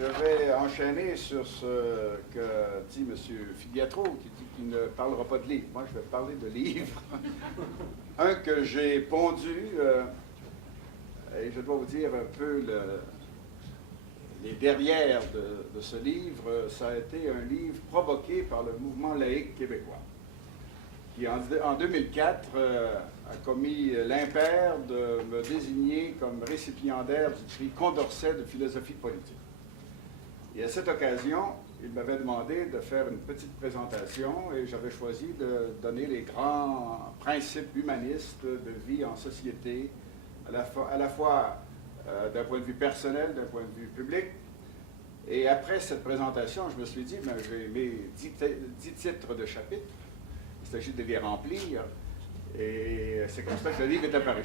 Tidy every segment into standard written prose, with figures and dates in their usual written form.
Je vais enchaîner sur ce que dit M. Filiatro, qui dit qu'il ne parlera pas de livres. Moi, je vais parler de livres. Un que j'ai pondu, et je dois vous dire un peu les derrières de ce livre. Ça a été un livre provoqué par le mouvement laïque québécois, qui en 2004 a commis l'impair de me désigner comme récipiendaire du prix Condorcet de philosophie politique. Et à cette occasion, il m'avait demandé de faire une petite présentation et j'avais choisi de donner les grands principes humanistes de vie en société, à la fois d'un point de vue personnel, d'un point de vue public. Et après cette présentation, je me suis dit, ben, j'ai mes 10 titres de chapitres, il s'agit de les remplir, et c'est comme ça que le livre est apparu.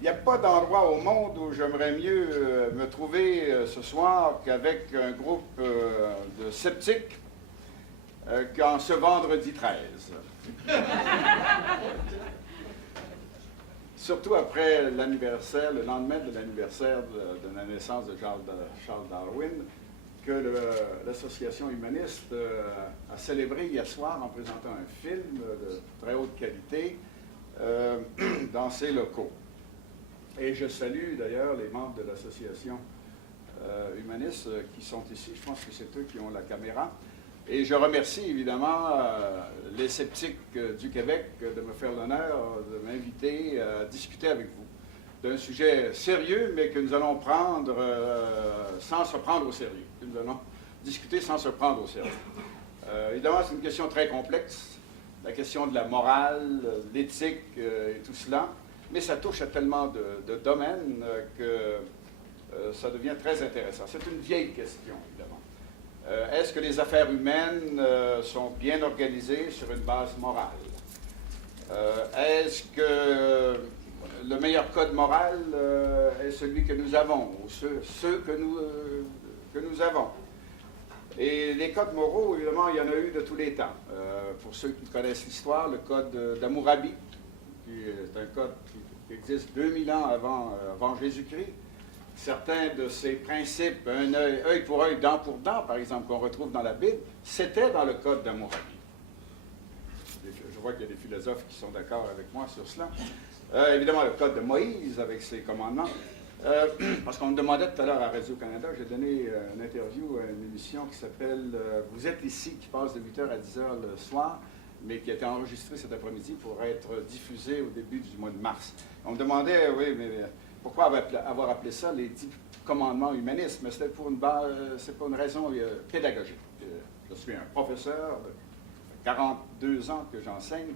Il n'y a pas d'endroit au monde où j'aimerais mieux me trouver ce soir qu'avec un groupe de sceptiques qu'en ce vendredi 13. Surtout après l'anniversaire, le lendemain de l'anniversaire de la naissance de Charles Darwin, que l'association humaniste a célébré hier soir en présentant un film de très haute qualité dans ses locaux. Et je salue d'ailleurs les membres de l'association humaniste qui sont ici. Je pense que c'est eux qui ont la caméra. Et je remercie évidemment les sceptiques du Québec de me faire l'honneur de m'inviter à discuter avec vous d'un sujet sérieux, mais que nous allons prendre sans se prendre au sérieux. Nous allons discuter sans se prendre au sérieux. Évidemment, c'est une question très complexe, la question de la morale, l'éthique et tout cela. Mais ça touche à tellement de domaines que ça devient très intéressant. C'est une vieille question, évidemment. Est-ce que les affaires humaines sont bien organisées sur une base morale? Est-ce que le meilleur code moral est celui que nous avons, ou ceux que nous avons? Et les codes moraux, évidemment, il y en a eu de tous les temps. Pour ceux qui connaissent l'histoire, le code d'Hammurabi, c'est un code qui existe 2000 ans avant Jésus-Christ. Certains de ces principes, un œil pour œil, dent pour dent, par exemple, qu'on retrouve dans la Bible, c'était dans le code d'Hammurabi. Je vois qu'il y a des philosophes qui sont d'accord avec moi sur cela. Évidemment, le code de Moïse avec ses commandements. Parce qu'on me demandait tout à l'heure à Radio-Canada, j'ai donné une interview à une émission qui s'appelle « Vous êtes ici », qui passe de 8h à 10h le soir, mais qui a été enregistrée cet après-midi pour être diffusée au début du mois de mars. On me demandait, oui, mais pourquoi avoir appelé ça les 10 commandements humanistes? Mais c'était pour c'est pour une raison pédagogique. Je suis un professeur de 42 ans que j'enseigne,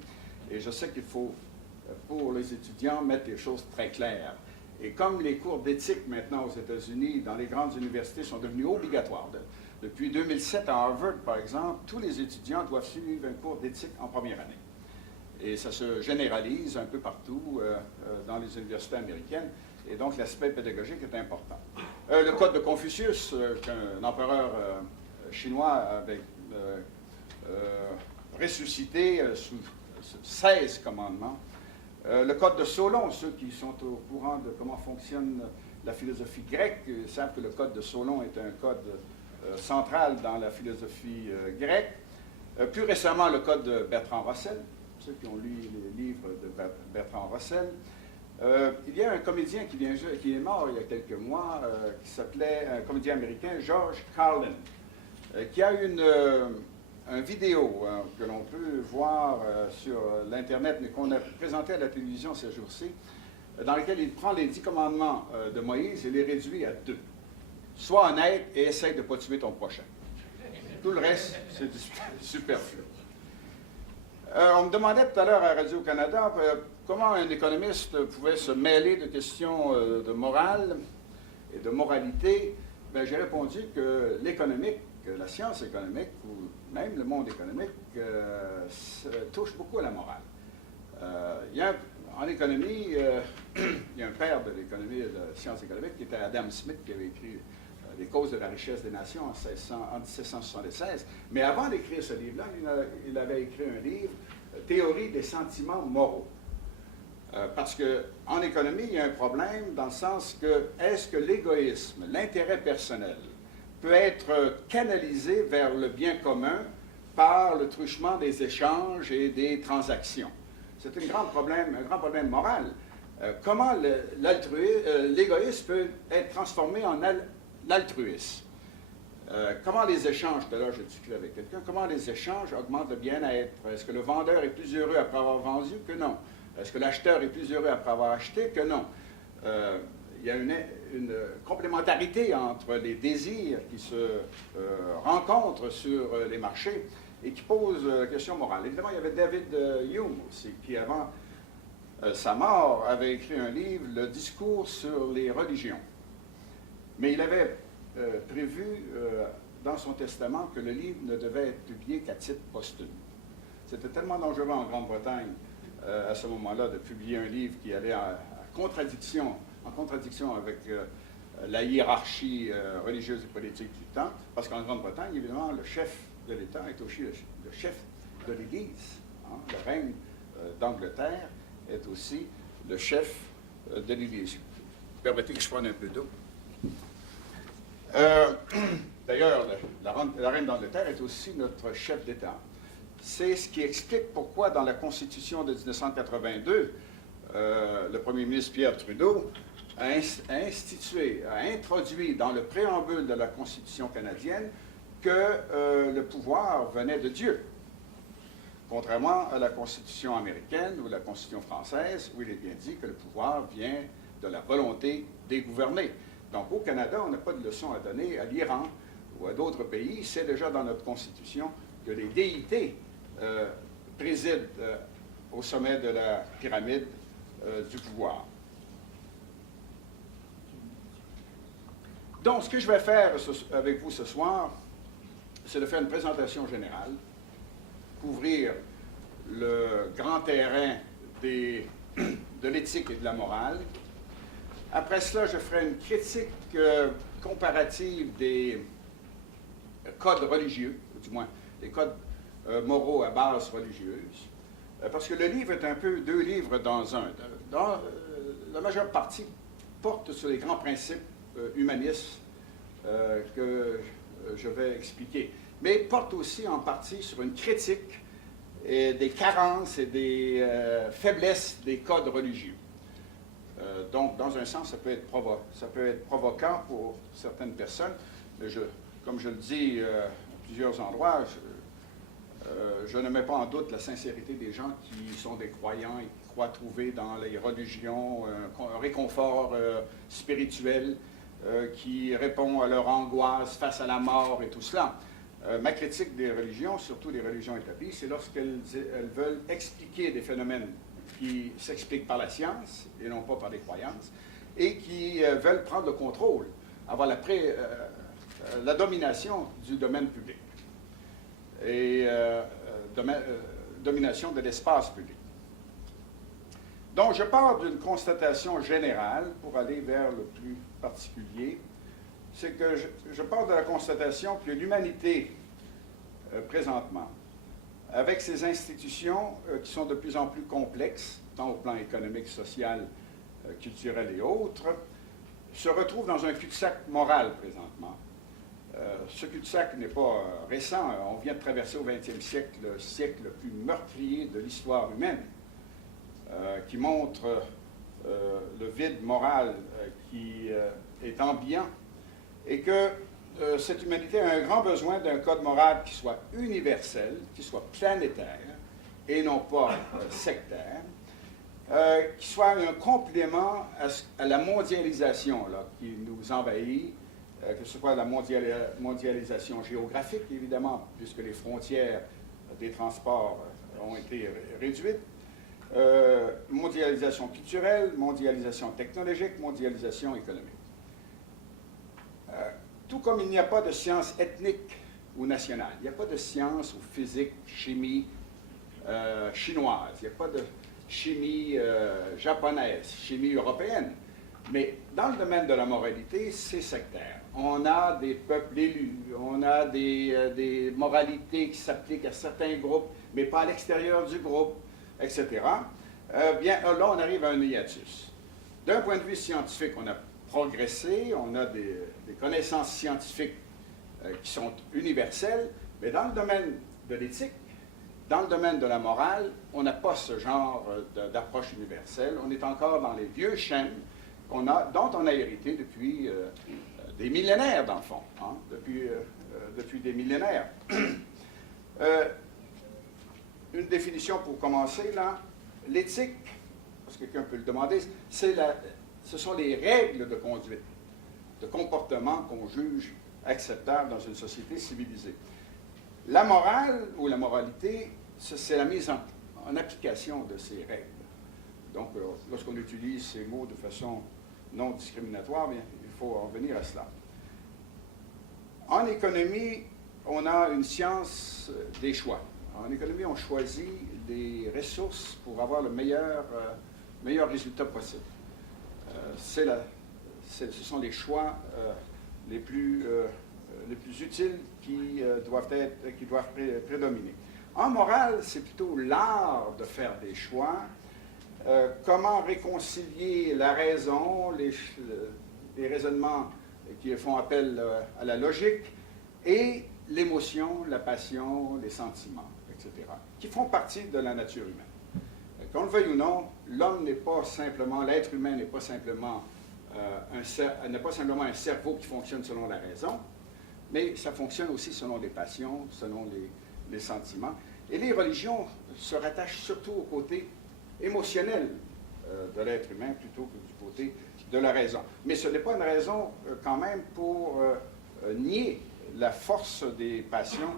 et je sais qu'il faut, pour les étudiants, mettre les choses très claires. Et comme les cours d'éthique maintenant aux États-Unis, dans les grandes universités, sont devenus obligatoires, depuis 2007 à Harvard, par exemple, tous les étudiants doivent suivre un cours d'éthique en première année. Et ça se généralise un peu partout dans les universités américaines. Et donc, l'aspect pédagogique est important. Le code de Confucius, qu'un empereur chinois avait ressuscité sous 16 commandements. Le code de Solon, ceux qui sont au courant de comment fonctionne la philosophie grecque savent que le code de Solon est un code central dans la philosophie grecque. Plus récemment, le code de Bertrand Russell, ceux qui ont lu les livres de Bertrand Russell. Il y a un comédien qui est mort il y a quelques mois, qui s'appelait, un comédien américain, George Carlin, qui a une vidéo que l'on peut voir sur l'Internet, mais qu'on a présenté à la télévision ces jours-ci, dans laquelle il prend les 10 commandements de Moïse et les réduit à 2. Sois honnête et essaye de ne pas tuer ton prochain. Tout le reste, c'est du superflu. On me demandait tout à l'heure à Radio-Canada comment un économiste pouvait se mêler de questions de morale et de moralité. Bien, j'ai répondu que l'économique, la science économique, ou même le monde économique, touche beaucoup à la morale. En économie, il y a un père de l'économie et de la science économique qui était Adam Smith, qui avait écrit Les causes de la richesse des nations en 1776. Mais avant d'écrire ce livre-là, il avait écrit un livre, Théorie des sentiments moraux. Parce qu'en économie, il y a un problème dans le sens que est-ce que l'égoïsme, l'intérêt personnel, peut être canalisé vers le bien commun par le truchement des échanges et des transactions? C'est un grand problème moral. Comment l'égoïsme peut être transformé en l'altruisme? Comment les échanges, tout à l'heure je discutais avec quelqu'un, comment les échanges augmentent le bien-être? Est-ce que le vendeur est plus heureux après avoir vendu que non? Est-ce que l'acheteur est plus heureux après avoir acheté que non? Il y a une complémentarité entre les désirs qui se rencontrent sur les marchés et qui posent la question morale. Évidemment, il y avait David Hume aussi, qui avant sa mort avait écrit un livre, Le discours sur les religions. Mais il avait prévu dans son testament que le livre ne devait être publié qu'à titre posthume. C'était tellement dangereux en Grande-Bretagne à ce moment-là de publier un livre qui allait en contradiction avec la hiérarchie religieuse et politique du temps, parce qu'en Grande-Bretagne, évidemment, le chef de l'État est aussi le chef de l'Église. Hein. La reine d'Angleterre est aussi le chef de l'Église. Permettez que je prenne un peu d'eau. D'ailleurs, la reine d'Angleterre est aussi notre chef d'État. C'est ce qui explique pourquoi, dans la Constitution de 1982, le premier ministre Pierre Trudeau a introduit dans le préambule de la Constitution canadienne que le pouvoir venait de Dieu. Contrairement à la Constitution américaine ou la Constitution française, où il est bien dit que le pouvoir vient de la volonté des gouvernés. Donc, au Canada, on n'a pas de leçon à donner à l'Iran ou à d'autres pays. C'est déjà dans notre Constitution que les déités président au sommet de la pyramide du pouvoir. Donc, ce que je vais faire avec vous ce soir, c'est de faire une présentation générale, couvrir le grand terrain de l'éthique et de la morale. Après cela, je ferai une critique comparative des codes religieux, ou du moins des codes moraux à base religieuse, parce que le livre est un peu deux livres dans un. La majeure partie porte sur les grands principes humanistes que je vais expliquer, mais porte aussi en partie sur une critique des carences et des faiblesses des codes religieux. Donc, dans un sens, ça peut être provoquant pour certaines personnes. Mais comme je le dis à plusieurs endroits, je ne mets pas en doute la sincérité des gens qui sont des croyants et qui croient trouver dans les religions un réconfort spirituel qui répond à leur angoisse face à la mort et tout cela. Ma critique des religions, surtout des religions établies, c'est lorsqu'elles veulent expliquer des phénomènes qui s'expliquent par la science et non pas par les croyances, et qui veulent prendre le contrôle, avoir la domination du domaine public et domination de l'espace public. Donc, je pars d'une constatation générale pour aller vers le plus particulier. C'est que je pars de la constatation que l'humanité, présentement, avec ses institutions qui sont de plus en plus complexes, tant au plan économique, social, culturel et autres, se retrouve dans un cul-de-sac moral présentement. Ce cul-de-sac n'est pas récent. On vient de traverser au 20e siècle le siècle le plus meurtrier de l'histoire humaine, qui montre le vide moral qui est ambiant, et que cette humanité a un grand besoin d'un code moral qui soit universel, qui soit planétaire, et non pas sectaire, qui soit un complément à la mondialisation là, qui nous envahit, que ce soit la mondialisation géographique, évidemment, puisque les frontières des transports ont été réduites, mondialisation culturelle, mondialisation technologique, mondialisation économique. Tout comme il n'y a pas de science ethnique ou nationale, il n'y a pas de science ou physique, chimie chinoise, il n'y a pas de chimie japonaise, chimie européenne. Mais dans le domaine de la moralité, c'est sectaire. On a des peuples élus, on a des moralités qui s'appliquent à certains groupes, mais pas à l'extérieur du groupe, etc. Bien, là, on arrive à un hiatus. D'un point de vue scientifique, on a progressé, on a des connaissances scientifiques qui sont universelles, mais dans le domaine de l'éthique, dans le domaine de la morale, on n'a pas ce genre d'approche universelle. On est encore dans les vieux schèmes dont on a hérité depuis des millénaires, dans le fond, hein, depuis des millénaires. Une définition pour commencer, là, l'éthique, parce que quelqu'un peut le demander, ce sont les règles de conduite, de comportement qu'on juge acceptables dans une société civilisée. La morale ou la moralité, c'est la mise en application de ces règles. Donc, lorsqu'on utilise ces mots de façon non discriminatoire, bien, il faut en venir à cela. En économie, on a une science des choix. En économie, on choisit des ressources pour avoir le meilleur résultat possible. Ce sont les choix les plus utiles qui doivent prédominer. En morale, c'est plutôt l'art de faire des choix, comment réconcilier la raison, les raisonnements qui font appel à la logique, et l'émotion, la passion, les sentiments, etc., qui font partie de la nature humaine. Qu'on le veuille ou non, l'être humain n'est pas simplement un cerveau qui fonctionne selon la raison, mais ça fonctionne aussi selon les passions, selon les sentiments. Et les religions se rattachent surtout au côté émotionnel de l'être humain plutôt que du côté de la raison. Mais ce n'est pas une raison quand même pour nier la force des passions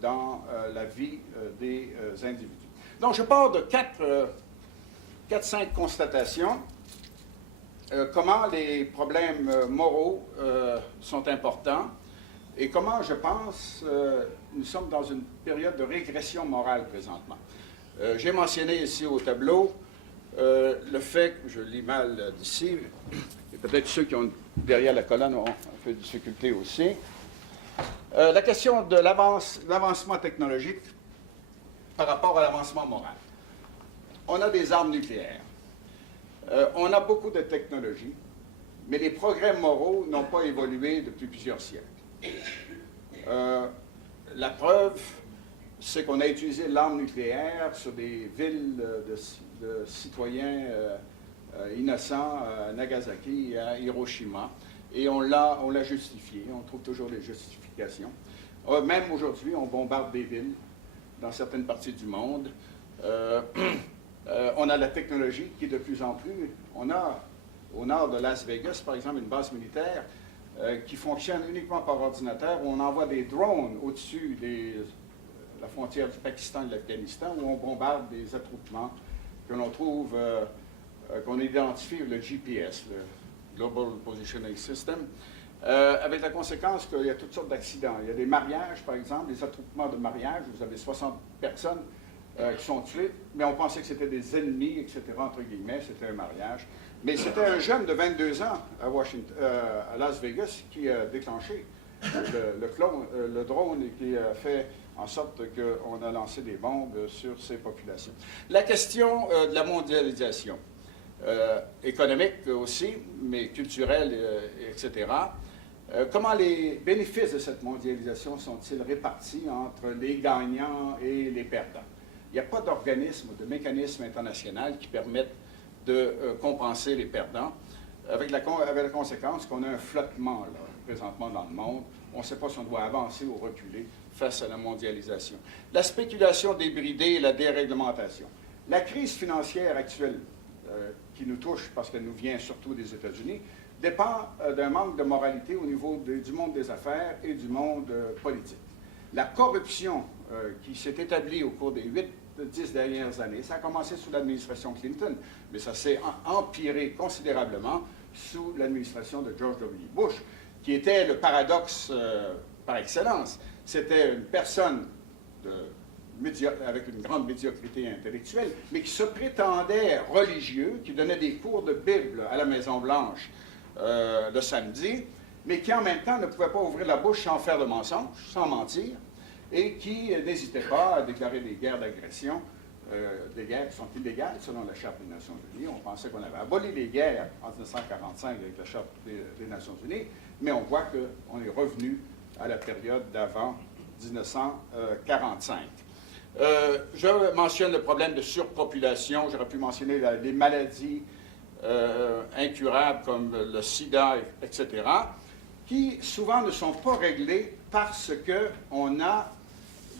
dans la vie des individus. Donc, je pars de 4-5 constatations. Comment les problèmes moraux sont importants et comment, je pense, nous sommes dans une période de régression morale présentement. J'ai mentionné ici au tableau le fait, je lis mal d'ici, et peut-être ceux qui ont derrière la colonne ont un peu de difficulté aussi, la question de l'avancement technologique par rapport à l'avancement moral. On a des armes nucléaires. On a beaucoup de technologies, mais les progrès moraux n'ont pas évolué depuis plusieurs siècles. La preuve, c'est qu'on a utilisé l'arme nucléaire sur des villes de citoyens innocents à Nagasaki et à Hiroshima, et on l'a justifié. On trouve toujours des justifications. Même aujourd'hui, on bombarde des villes dans certaines parties du monde. On a la technologie qui est de plus en plus... On a au nord de Las Vegas, par exemple, une base militaire qui fonctionne uniquement par ordinateur, où on envoie des drones au-dessus de la frontière du Pakistan et de l'Afghanistan, où on bombarde des attroupements que l'on trouve, qu'on identifie le GPS, le Global Positioning System, avec la conséquence qu'il y a toutes sortes d'accidents. Il y a des mariages, par exemple, des attroupements de mariage, vous avez 60 personnes qui sont tuées, mais on pensait que c'était des ennemis, etc., entre guillemets, c'était un mariage. Mais c'était un jeune de 22 ans à Las Vegas qui a déclenché le drone et qui a fait en sorte qu'on a lancé des bombes sur ces populations. La question de la mondialisation, économique aussi, mais culturelle, etc. Comment les bénéfices de cette mondialisation sont-ils répartis entre les gagnants et les perdants? Il n'y a pas d'organisme, de mécanisme international qui permette de compenser les perdants, avec la conséquence qu'on a un flottement là, présentement dans le monde. On ne sait pas si on doit avancer ou reculer face à la mondialisation. La spéculation débridée et la déréglementation. La crise financière actuelle qui nous touche, parce qu'elle nous vient surtout des États-Unis, dépend d'un manque de moralité au niveau du monde des affaires et du monde politique. La corruption qui s'est établie au cours des 8-10 dernières années, ça a commencé sous l'administration Clinton, mais ça s'est empiré considérablement sous l'administration de George W. Bush, qui était le paradoxe par excellence. C'était une personne avec une grande médiocrité intellectuelle, mais qui se prétendait religieux, qui donnait des cours de Bible à la Maison-Blanche le samedi, mais qui en même temps ne pouvait pas ouvrir la bouche sans faire de mensonges, sans mentir, et qui n'hésitait pas à déclarer des guerres d'agression des guerres qui sont illégales selon la Charte des Nations Unies. On pensait qu'on avait aboli les guerres en 1945 avec la Charte des Nations Unies, mais on voit qu'on est revenu à la période d'avant 1945. Je mentionne le problème de surpopulation. J'aurais pu mentionner les maladies incurables comme le sida, etc., qui souvent ne sont pas réglées parce qu'on a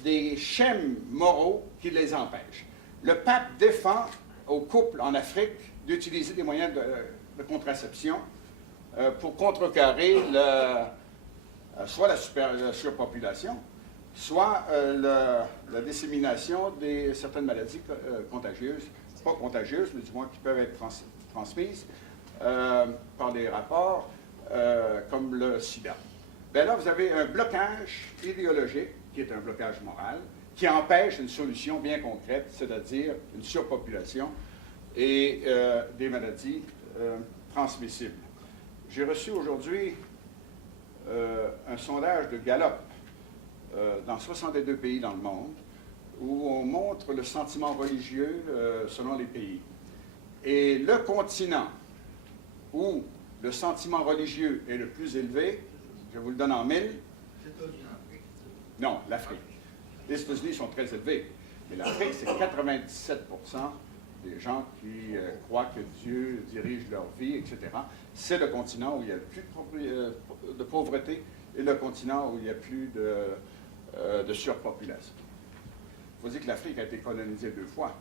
des schèmes moraux qui les empêchent. Le pape défend aux couples en Afrique d'utiliser des moyens de contraception pour contrecarrer soit la surpopulation, soit la dissémination de certaines maladies contagieuses, pas contagieuses, mais du moins qui peuvent être transmises par des rapports comme le sida. Bien là, vous avez un blocage idéologique, qui est un blocage moral, qui empêche une solution bien concrète, c'est-à-dire une surpopulation et des maladies transmissibles. J'ai reçu aujourd'hui un sondage de Gallup dans 62 pays dans le monde, où on montre le sentiment religieux selon les pays. Et le continent où le sentiment religieux est le plus élevé, je vous le donne en mille. Non, l'Afrique. Les États-Unis sont très élevés, mais l'Afrique, c'est 97% des gens qui croient que Dieu dirige leur vie, etc. C'est le continent où il y a le plus de pauvreté et le continent où il n'y a plus de surpopulation. Il faut dire que l'Afrique a été colonisée 2 fois,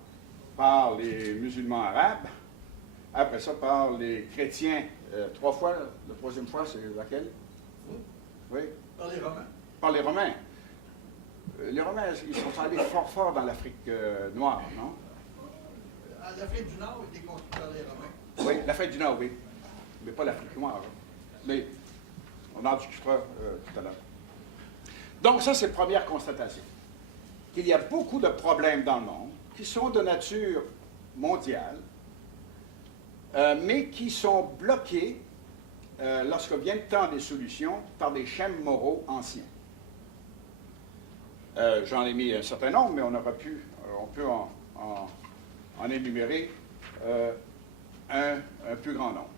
par les musulmans arabes, après ça par les chrétiens 3 fois, la 3e fois, c'est laquelle? Oui? Par les Romains. Par les Romains. Les Romains, ils sont allés fort dans l'Afrique noire, non? L'Afrique du Nord a été construite par les Romains. Oui, l'Afrique du Nord, oui. Mais pas l'Afrique noire. Hein. Mais on en discutera tout à l'heure. Donc ça, c'est la première constatation. Qu'il y a beaucoup de problèmes dans le monde qui sont de nature mondiale, mais qui sont bloqués lorsque vient le temps des solutions par des schèmes moraux anciens. J'en ai mis un certain nombre, mais on peut en énumérer un plus grand nombre.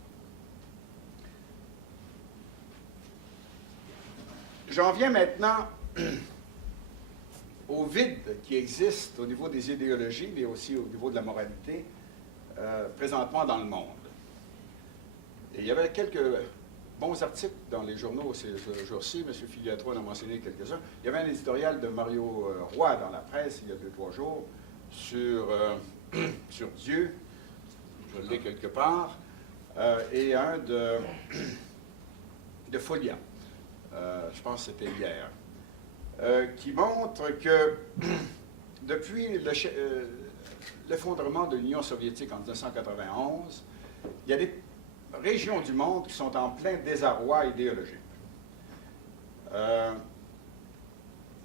J'en viens maintenant au vide qui existe au niveau des idéologies, mais aussi au niveau de la moralité, présentement dans le monde. Et il y avait quelques bons articles dans les journaux ce jour-ci. M. Filiatro en a mentionné quelques-uns. Il y avait un éditorial de Mario Roy dans la presse il y a 2-3 jours sur Dieu. Je l'ai quelque part. Et un de Folia. Je pense que c'était hier. Qui montre que depuis l'effondrement de l'Union soviétique en 1991, il y a des régions du monde qui sont en plein désarroi idéologique.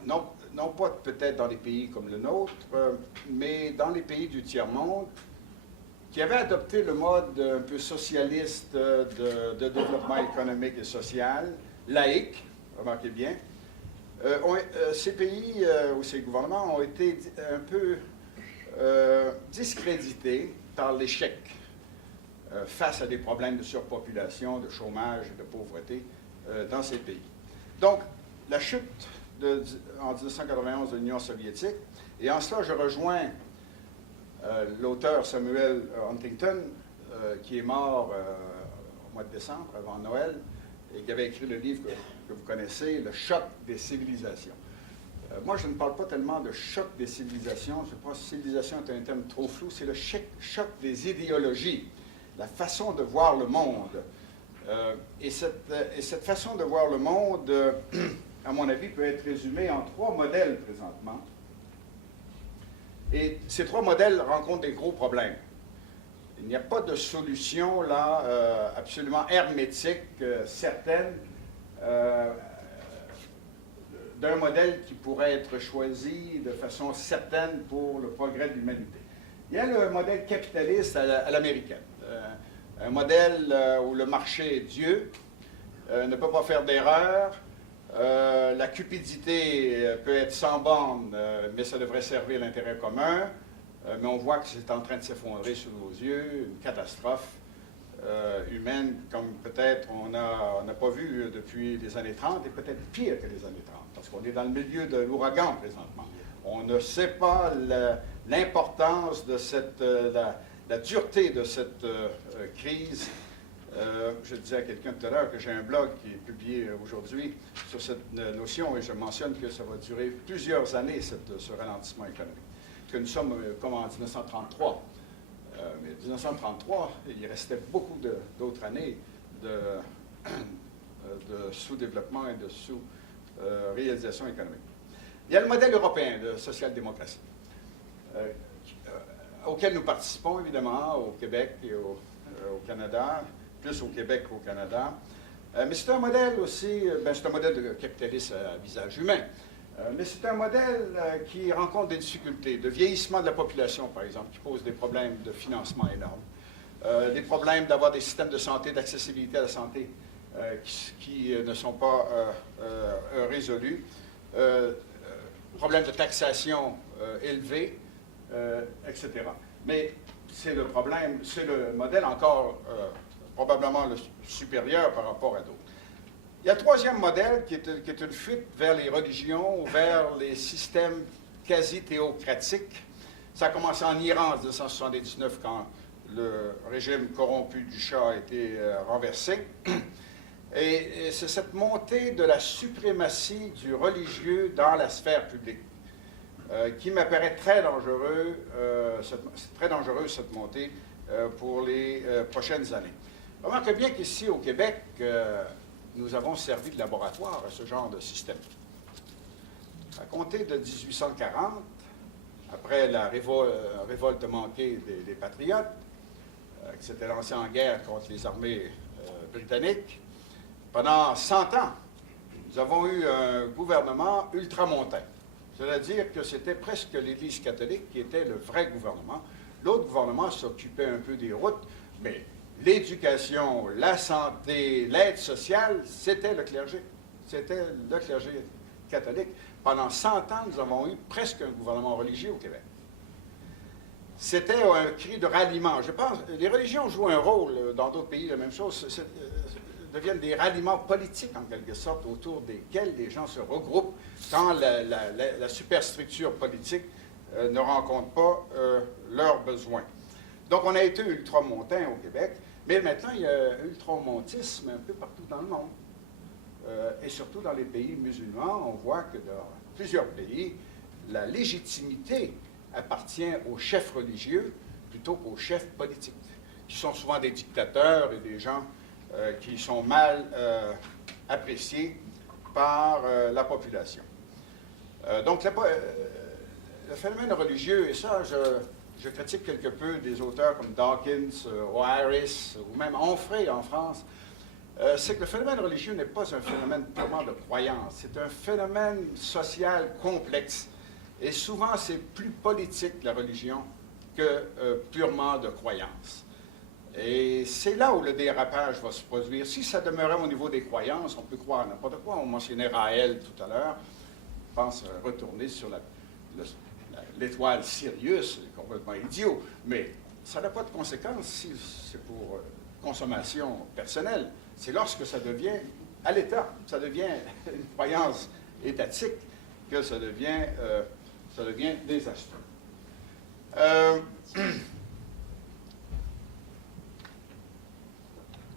Non pas peut-être dans des pays comme le nôtre, mais dans les pays du tiers-monde, qui avaient adopté le mode un peu socialiste de développement économique et social, laïque, remarquez bien. Ces pays ou ces gouvernements ont été un peu discrédités par l'échec face à des problèmes de surpopulation, de chômage et de pauvreté dans ces pays. Donc, la chute en 1991 de l'Union soviétique, et en cela, je rejoins l'auteur Samuel Huntington, qui est mort au mois de décembre, avant Noël, et qui avait écrit le livre que vous connaissez, Le choc des civilisations. Moi, je ne parle pas tellement de choc des civilisations, je pense que civilisation est un terme trop flou, c'est le choc des idéologies, la façon de voir le monde. Et cette façon de voir le monde, à mon avis, peut être résumée en 3 modèles présentement. Et ces 3 modèles rencontrent des gros problèmes. Il n'y a pas de solution là absolument hermétique, certaine, d'un modèle qui pourrait être choisi de façon certaine pour le progrès de l'humanité. Il y a le modèle capitaliste à l'américaine, un modèle où le marché est Dieu, ne peut pas faire d'erreur, la cupidité peut être sans borne, mais ça devrait servir l'intérêt commun. mais on voit que c'est en train de s'effondrer sous nos yeux, une catastrophe humaine comme peut-être on n'a pas vu depuis les années 30 et peut-être pire que les années 30, parce qu'on est dans le milieu de l'ouragan présentement. On ne sait pas l'importance de la dureté de cette crise. Je disais à quelqu'un tout à l'heure que j'ai un blog qui est publié aujourd'hui sur cette notion et je mentionne que ça va durer plusieurs années, ce ralentissement économique. Que nous sommes comme en 1933. Mais en 1933, il restait beaucoup d'autres années de sous-développement et de sous-réalisation économique. Il y a le modèle européen de social-démocratie, auquel nous participons évidemment au Québec et au Canada, plus au Québec qu'au Canada. Mais c'est un modèle aussi, c'est un modèle de capitalisme à visage humain. Mais c'est un modèle qui rencontre des difficultés, de vieillissement de la population, par exemple, qui pose des problèmes de financement énormes, des problèmes d'avoir des systèmes de santé, d'accessibilité à la santé qui ne sont pas résolus, problèmes de taxation élevés, etc. Mais c'est le problème, c'est le modèle encore probablement le supérieur par rapport à d'autres. Il y a un troisième modèle qui est une fuite vers les religions, vers les systèmes quasi-théocratiques. Ça a commencé en Iran en 1979 quand le régime corrompu du Shah a été renversé. Et c'est cette montée de la suprématie du religieux dans la sphère publique qui m'apparaît très dangereuse cette montée pour les prochaines années. Remarquez bien qu'ici au Québec, nous avons servi de laboratoire à ce genre de système. À compter de 1840, après la révolte manquée des Patriotes, qui s'était lancée en guerre contre les armées britanniques, pendant 100 ans, nous avons eu un gouvernement ultramontain. C'est-à-dire que c'était presque l'Église catholique qui était le vrai gouvernement. L'autre gouvernement s'occupait un peu des routes, mais l'éducation, la santé, l'aide sociale, c'était le clergé. C'était le clergé catholique. Pendant 100 ans, nous avons eu presque un gouvernement religieux au Québec. C'était un cri de ralliement. Je pense que les religions jouent un rôle dans d'autres pays, la même chose, deviennent des ralliements politiques, en quelque sorte, autour desquels les gens se regroupent quand la superstructure politique ne rencontre pas leurs besoins. Donc, on a été ultramontain au Québec, mais maintenant, il y a ultramontisme un peu partout dans le monde. Et surtout dans les pays musulmans, on voit que dans plusieurs pays, la légitimité appartient aux chefs religieux plutôt qu'aux chefs politiques, qui sont souvent des dictateurs et des gens qui sont mal appréciés par la population. Donc, le phénomène religieux, et ça, je critique quelque peu des auteurs comme Dawkins, O'Harris, ou même Onfray en France, c'est que le phénomène religieux n'est pas un phénomène purement de croyance, c'est un phénomène social complexe. Et souvent, c'est plus politique, la religion, que purement de croyance. Et c'est là où le dérapage va se produire. Si ça demeurait au niveau des croyances, on peut croire n'importe quoi. On mentionnait Raël tout à l'heure. Je pense retourner sur l'étoile Sirius, c'est complètement idiot. Mais ça n'a pas de conséquences si c'est pour consommation personnelle. C'est lorsque ça devient à l'État, ça devient une croyance étatique, que ça devient désastreux.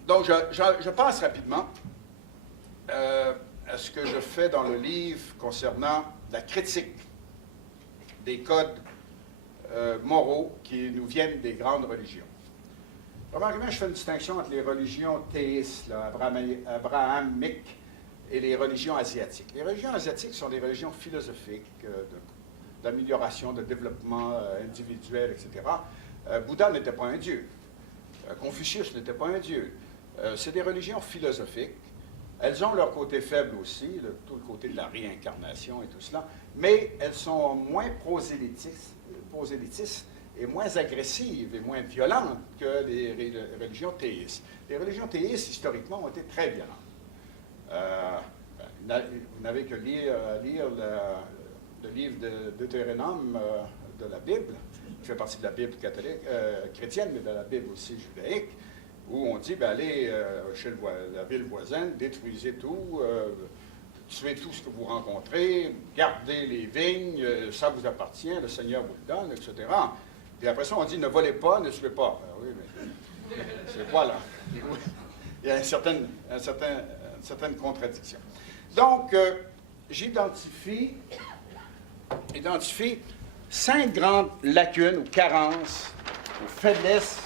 Donc, je passe rapidement à ce que je fais dans le livre concernant la critique des codes moraux qui nous viennent des grandes religions. Remarquez bien, je fais une distinction entre les religions théistes, abrahamiques, et les religions asiatiques. Les religions asiatiques sont des religions philosophiques, d'amélioration, de développement individuel, etc. Bouddha n'était pas un dieu. Confucius n'était pas un dieu. C'est des religions philosophiques. Elles ont leur côté faible aussi, tout le côté de la réincarnation et tout cela, mais elles sont moins prosélytistes et moins agressives et moins violentes que les religions théistes. Les religions théistes, historiquement, ont été très violentes. Vous n'avez que lire le livre de Deutéronome de la Bible. qui fait partie de la Bible catholique, chrétienne, mais de la Bible aussi judaïque, où on dit, ben, allez chez la ville voisine, détruisez tout, tuez tout ce que vous rencontrez, gardez les vignes, ça vous appartient, le Seigneur vous le donne, etc. Puis après ça, on dit, ne volez pas, ne tuez pas. Ben oui, mais c'est voilà. Il y a une certaine contradiction. Donc, j'identifie 5 grandes lacunes ou carences ou faiblesses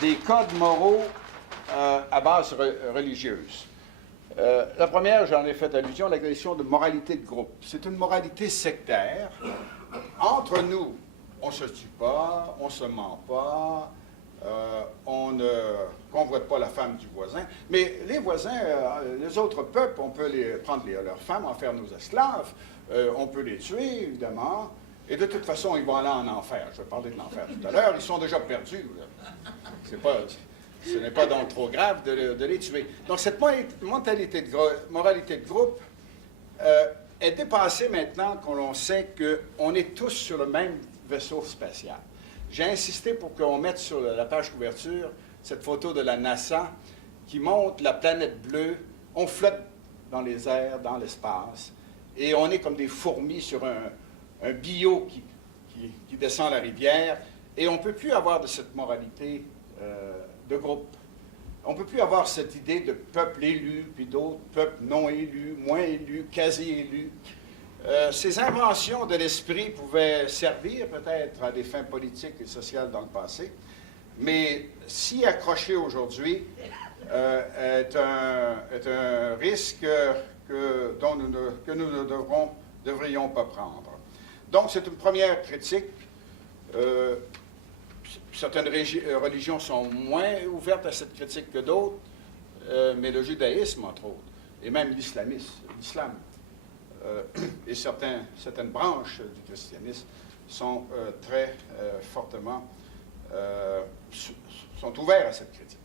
des codes moraux à base religieuse. La première, j'en ai fait allusion, la question de moralité de groupe. C'est une moralité sectaire. Entre nous, on ne se tue pas, on ne se ment pas, on ne convoite pas la femme du voisin. Mais les voisins, les autres peuples, on peut prendre leurs femmes, en faire nos esclaves, on peut les tuer, évidemment. Et de toute façon, ils vont aller en enfer. Je vais parler de l'enfer tout à l'heure. Ils sont déjà perdus. Ce n'est pas donc trop grave de les tuer. Donc, cette moralité de groupe est dépassée maintenant qu'on sait qu'on est tous sur le même vaisseau spatial. J'ai insisté pour qu'on mette sur la page couverture cette photo de la NASA qui montre la planète bleue. On flotte dans les airs, dans l'espace, et on est comme des fourmis sur un billot qui descend la rivière, et on ne peut plus avoir de cette moralité de groupe. On ne peut plus avoir cette idée de peuple élu, puis d'autres peuples non élus, moins élus, quasi élus. Ces inventions de l'esprit pouvaient servir peut-être à des fins politiques et sociales dans le passé, mais s'y accrocher aujourd'hui est un risque que nous ne devrions pas prendre. Donc, c'est une première critique. Certaines religions sont moins ouvertes à cette critique que d'autres, mais le judaïsme, entre autres, et même l'islam, et certaines branches du christianisme sont très fortement sont ouverts à cette critique.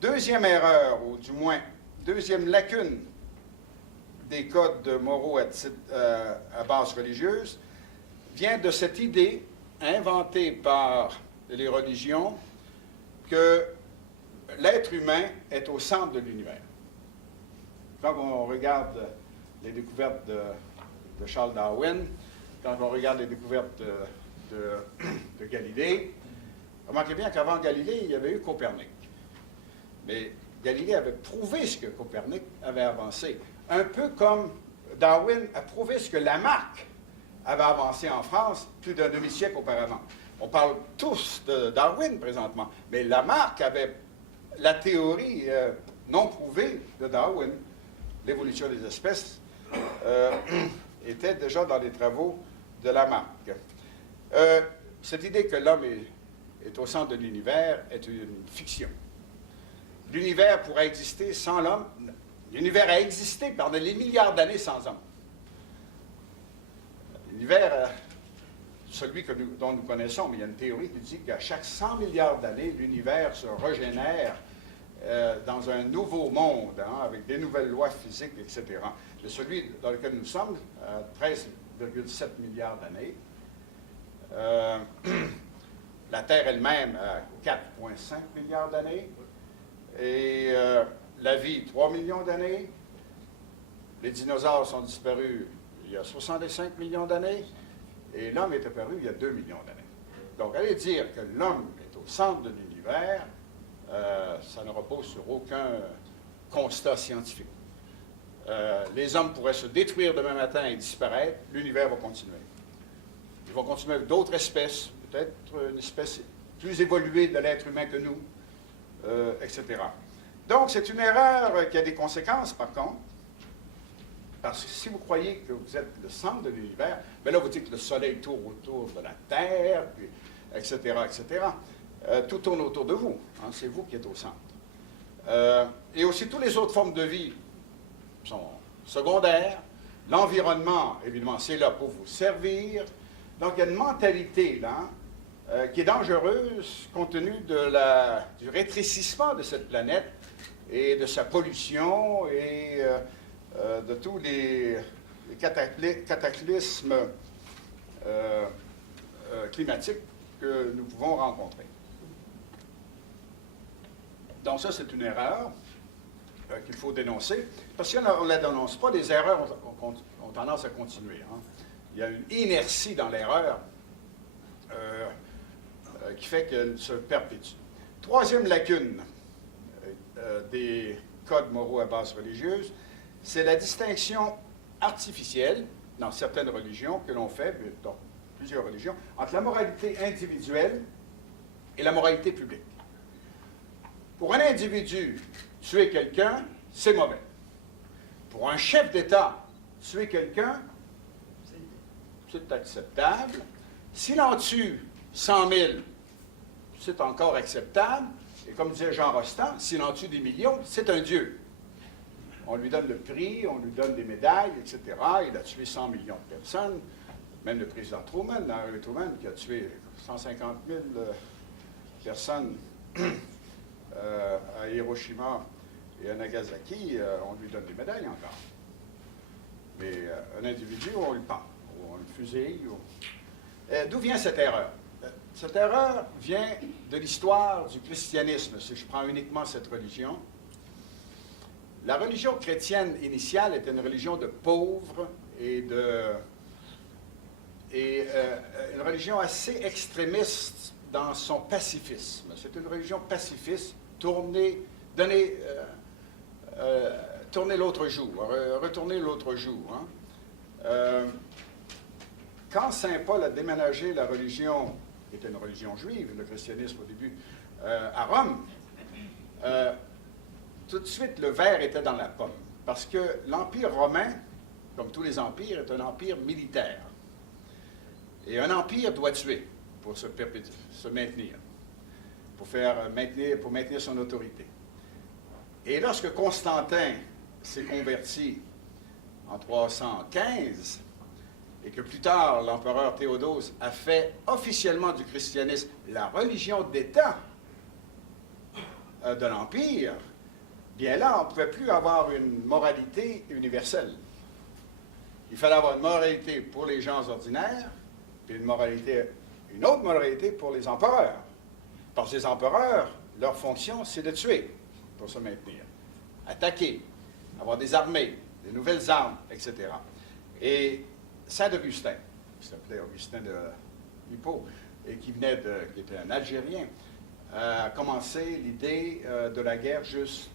Deuxième erreur, ou du moins, deuxième lacune des codes moraux à base religieuse, vient de cette idée inventée par les religions que l'être humain est au centre de l'univers. Quand on regarde les découvertes de Charles Darwin, quand on regarde les découvertes de Galilée, remarquez bien qu'avant Galilée, il y avait eu Copernic. Mais Galilée avait prouvé ce que Copernic avait avancé. Un peu comme Darwin a prouvé ce que Lamarck avait avancé en France plus d'un demi-siècle auparavant. On parle tous de Darwin présentement, mais Lamarck avait la théorie non prouvée de Darwin, l'évolution des espèces, était déjà dans les travaux de Lamarck. Cette idée que l'homme est au centre de l'univers est une fiction. L'univers pourrait exister sans l'homme. L'univers a existé pendant des milliards d'années sans homme. L'univers, celui dont nous connaissons, mais il y a une théorie qui dit qu'à chaque 100 milliards d'années, l'univers se régénère dans un nouveau monde, avec des nouvelles lois physiques, etc. De celui dans lequel nous sommes, 13,7 milliards d'années. La Terre elle-même, 4,5 milliards d'années. Et la vie, 3 millions d'années. Les dinosaures sont disparus il y a 65 millions d'années. Et l'homme est apparu il y a 2 millions d'années. Donc, aller dire que l'homme est au centre de l'univers, ça ne repose sur aucun constat scientifique. Les hommes pourraient se détruire demain matin et disparaître, l'univers va continuer. Il va continuer avec d'autres espèces, peut-être une espèce plus évoluée de l'être humain que nous, etc. Donc, c'est une erreur qui a des conséquences, par contre, parce que si vous croyez que vous êtes le centre de l'univers, bien là, vous dites que le Soleil tourne autour de la Terre, puis, etc., etc. Tout tourne autour de vous. C'est vous qui êtes au centre. Et aussi, toutes les autres formes de vie sont secondaires. L'environnement, évidemment, c'est là pour vous servir. Donc, il y a une mentalité, là, qui est dangereuse compte tenu du rétrécissement de cette planète et de sa pollution et de tous les cataclysmes climatiques que nous pouvons rencontrer. Donc ça, c'est une erreur qu'il faut dénoncer, parce que si on ne la dénonce pas, les erreurs ont tendance à continuer. Hein. Il y a une inertie dans l'erreur qui fait qu'elle se perpétue. Troisième lacune des codes moraux à base religieuse, c'est la distinction artificielle, dans certaines religions, que l'on fait, dans plusieurs religions, entre la moralité individuelle et la moralité publique. Pour un individu, tuer quelqu'un, c'est mauvais. Pour un chef d'État, tuer quelqu'un, c'est acceptable. S'il en tue 100 000, c'est encore acceptable. Et comme disait Jean Rostand, s'il en tue des millions, c'est un dieu. On lui donne le prix, on lui donne des médailles, etc. Il a tué 100 millions de personnes. Même le président Truman, Harry Truman, qui a tué 150 000 personnes à Hiroshima et à Nagasaki, on lui donne des médailles encore. Mais un individu, on le pend, ou on le fusille. D'où vient cette erreur? Cette erreur vient de l'histoire du christianisme, si je prends uniquement cette religion. La religion chrétienne initiale était une religion de pauvres et une religion assez extrémiste dans son pacifisme. C'est une religion pacifiste, tourner l'autre jour, retourner l'autre jour. Hein. Quand Saint Paul a déménagé la religion, qui était une religion juive, le christianisme au début, à Rome, tout de suite, le verre était dans la pomme. Parce que l'Empire romain, comme tous les empires, est un empire militaire. Et un empire doit tuer pour se maintenir, pour maintenir son autorité. Et lorsque Constantin s'est converti en 315, et que plus tard, l'empereur Théodose a fait officiellement du christianisme la religion d'État de l'Empire, bien là, on ne pouvait plus avoir une moralité universelle. Il fallait avoir une moralité pour les gens ordinaires, puis une autre moralité pour les empereurs. Parce que les empereurs, leur fonction, c'est de tuer pour se maintenir, attaquer, avoir des armées, des nouvelles armes, etc. Et Saint-Augustin, qui s'appelait Augustin de Hippo, et qui était un Algérien, a commencé l'idée de la guerre juste,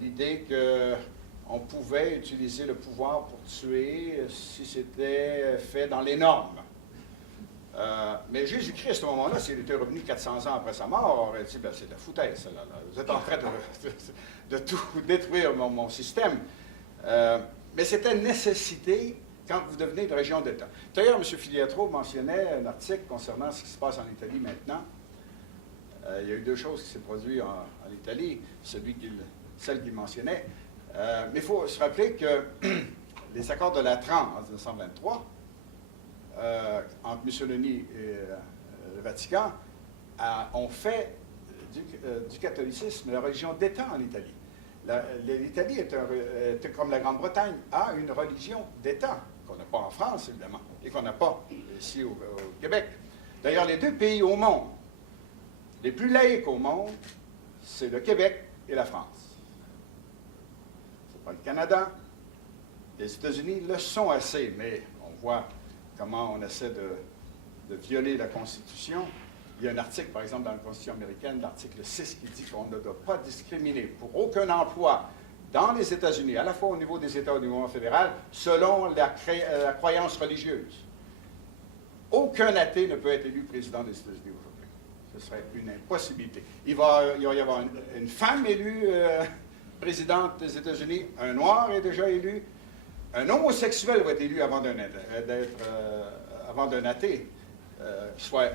l'idée qu'on pouvait utiliser le pouvoir pour tuer si c'était fait dans les normes. Mais Jésus-Christ, à ce moment-là, s'il était revenu 400 ans après sa mort, aurait dit, ben, c'est de la foutaise, là. Vous êtes en train de tout détruire mon système. Mais c'était une nécessité quand vous devenez une région d'État. D'ailleurs, M. Filiatro mentionnait un article concernant ce qui se passe en Italie maintenant. Il y a eu deux choses qui s'est produites en Italie, celle qu'il mentionnait. Mais il faut se rappeler que les accords de Latran en 1923, entre Mussolini et le Vatican, ont fait du catholicisme la religion d'État en Italie. L'Italie, comme la Grande-Bretagne, a une religion d'État, qu'on n'a pas en France, évidemment, et qu'on n'a pas ici au Québec. D'ailleurs, les deux pays au monde, les plus laïques au monde, c'est le Québec et la France. C'est pas le Canada. Les États-Unis le sont assez, mais on voit comment on essaie de violer la Constitution. Il y a un article, par exemple, dans la Constitution américaine, l'article 6, qui dit qu'on ne doit pas discriminer pour aucun emploi dans les États-Unis, à la fois au niveau des États et au niveau fédéral, selon la croyance religieuse. Aucun athée ne peut être élu président des États-Unis aujourd'hui. Ce serait une impossibilité. Il va y avoir une femme élue présidente des États-Unis, un noir est déjà élu, un homosexuel va être élu avant d'un athée.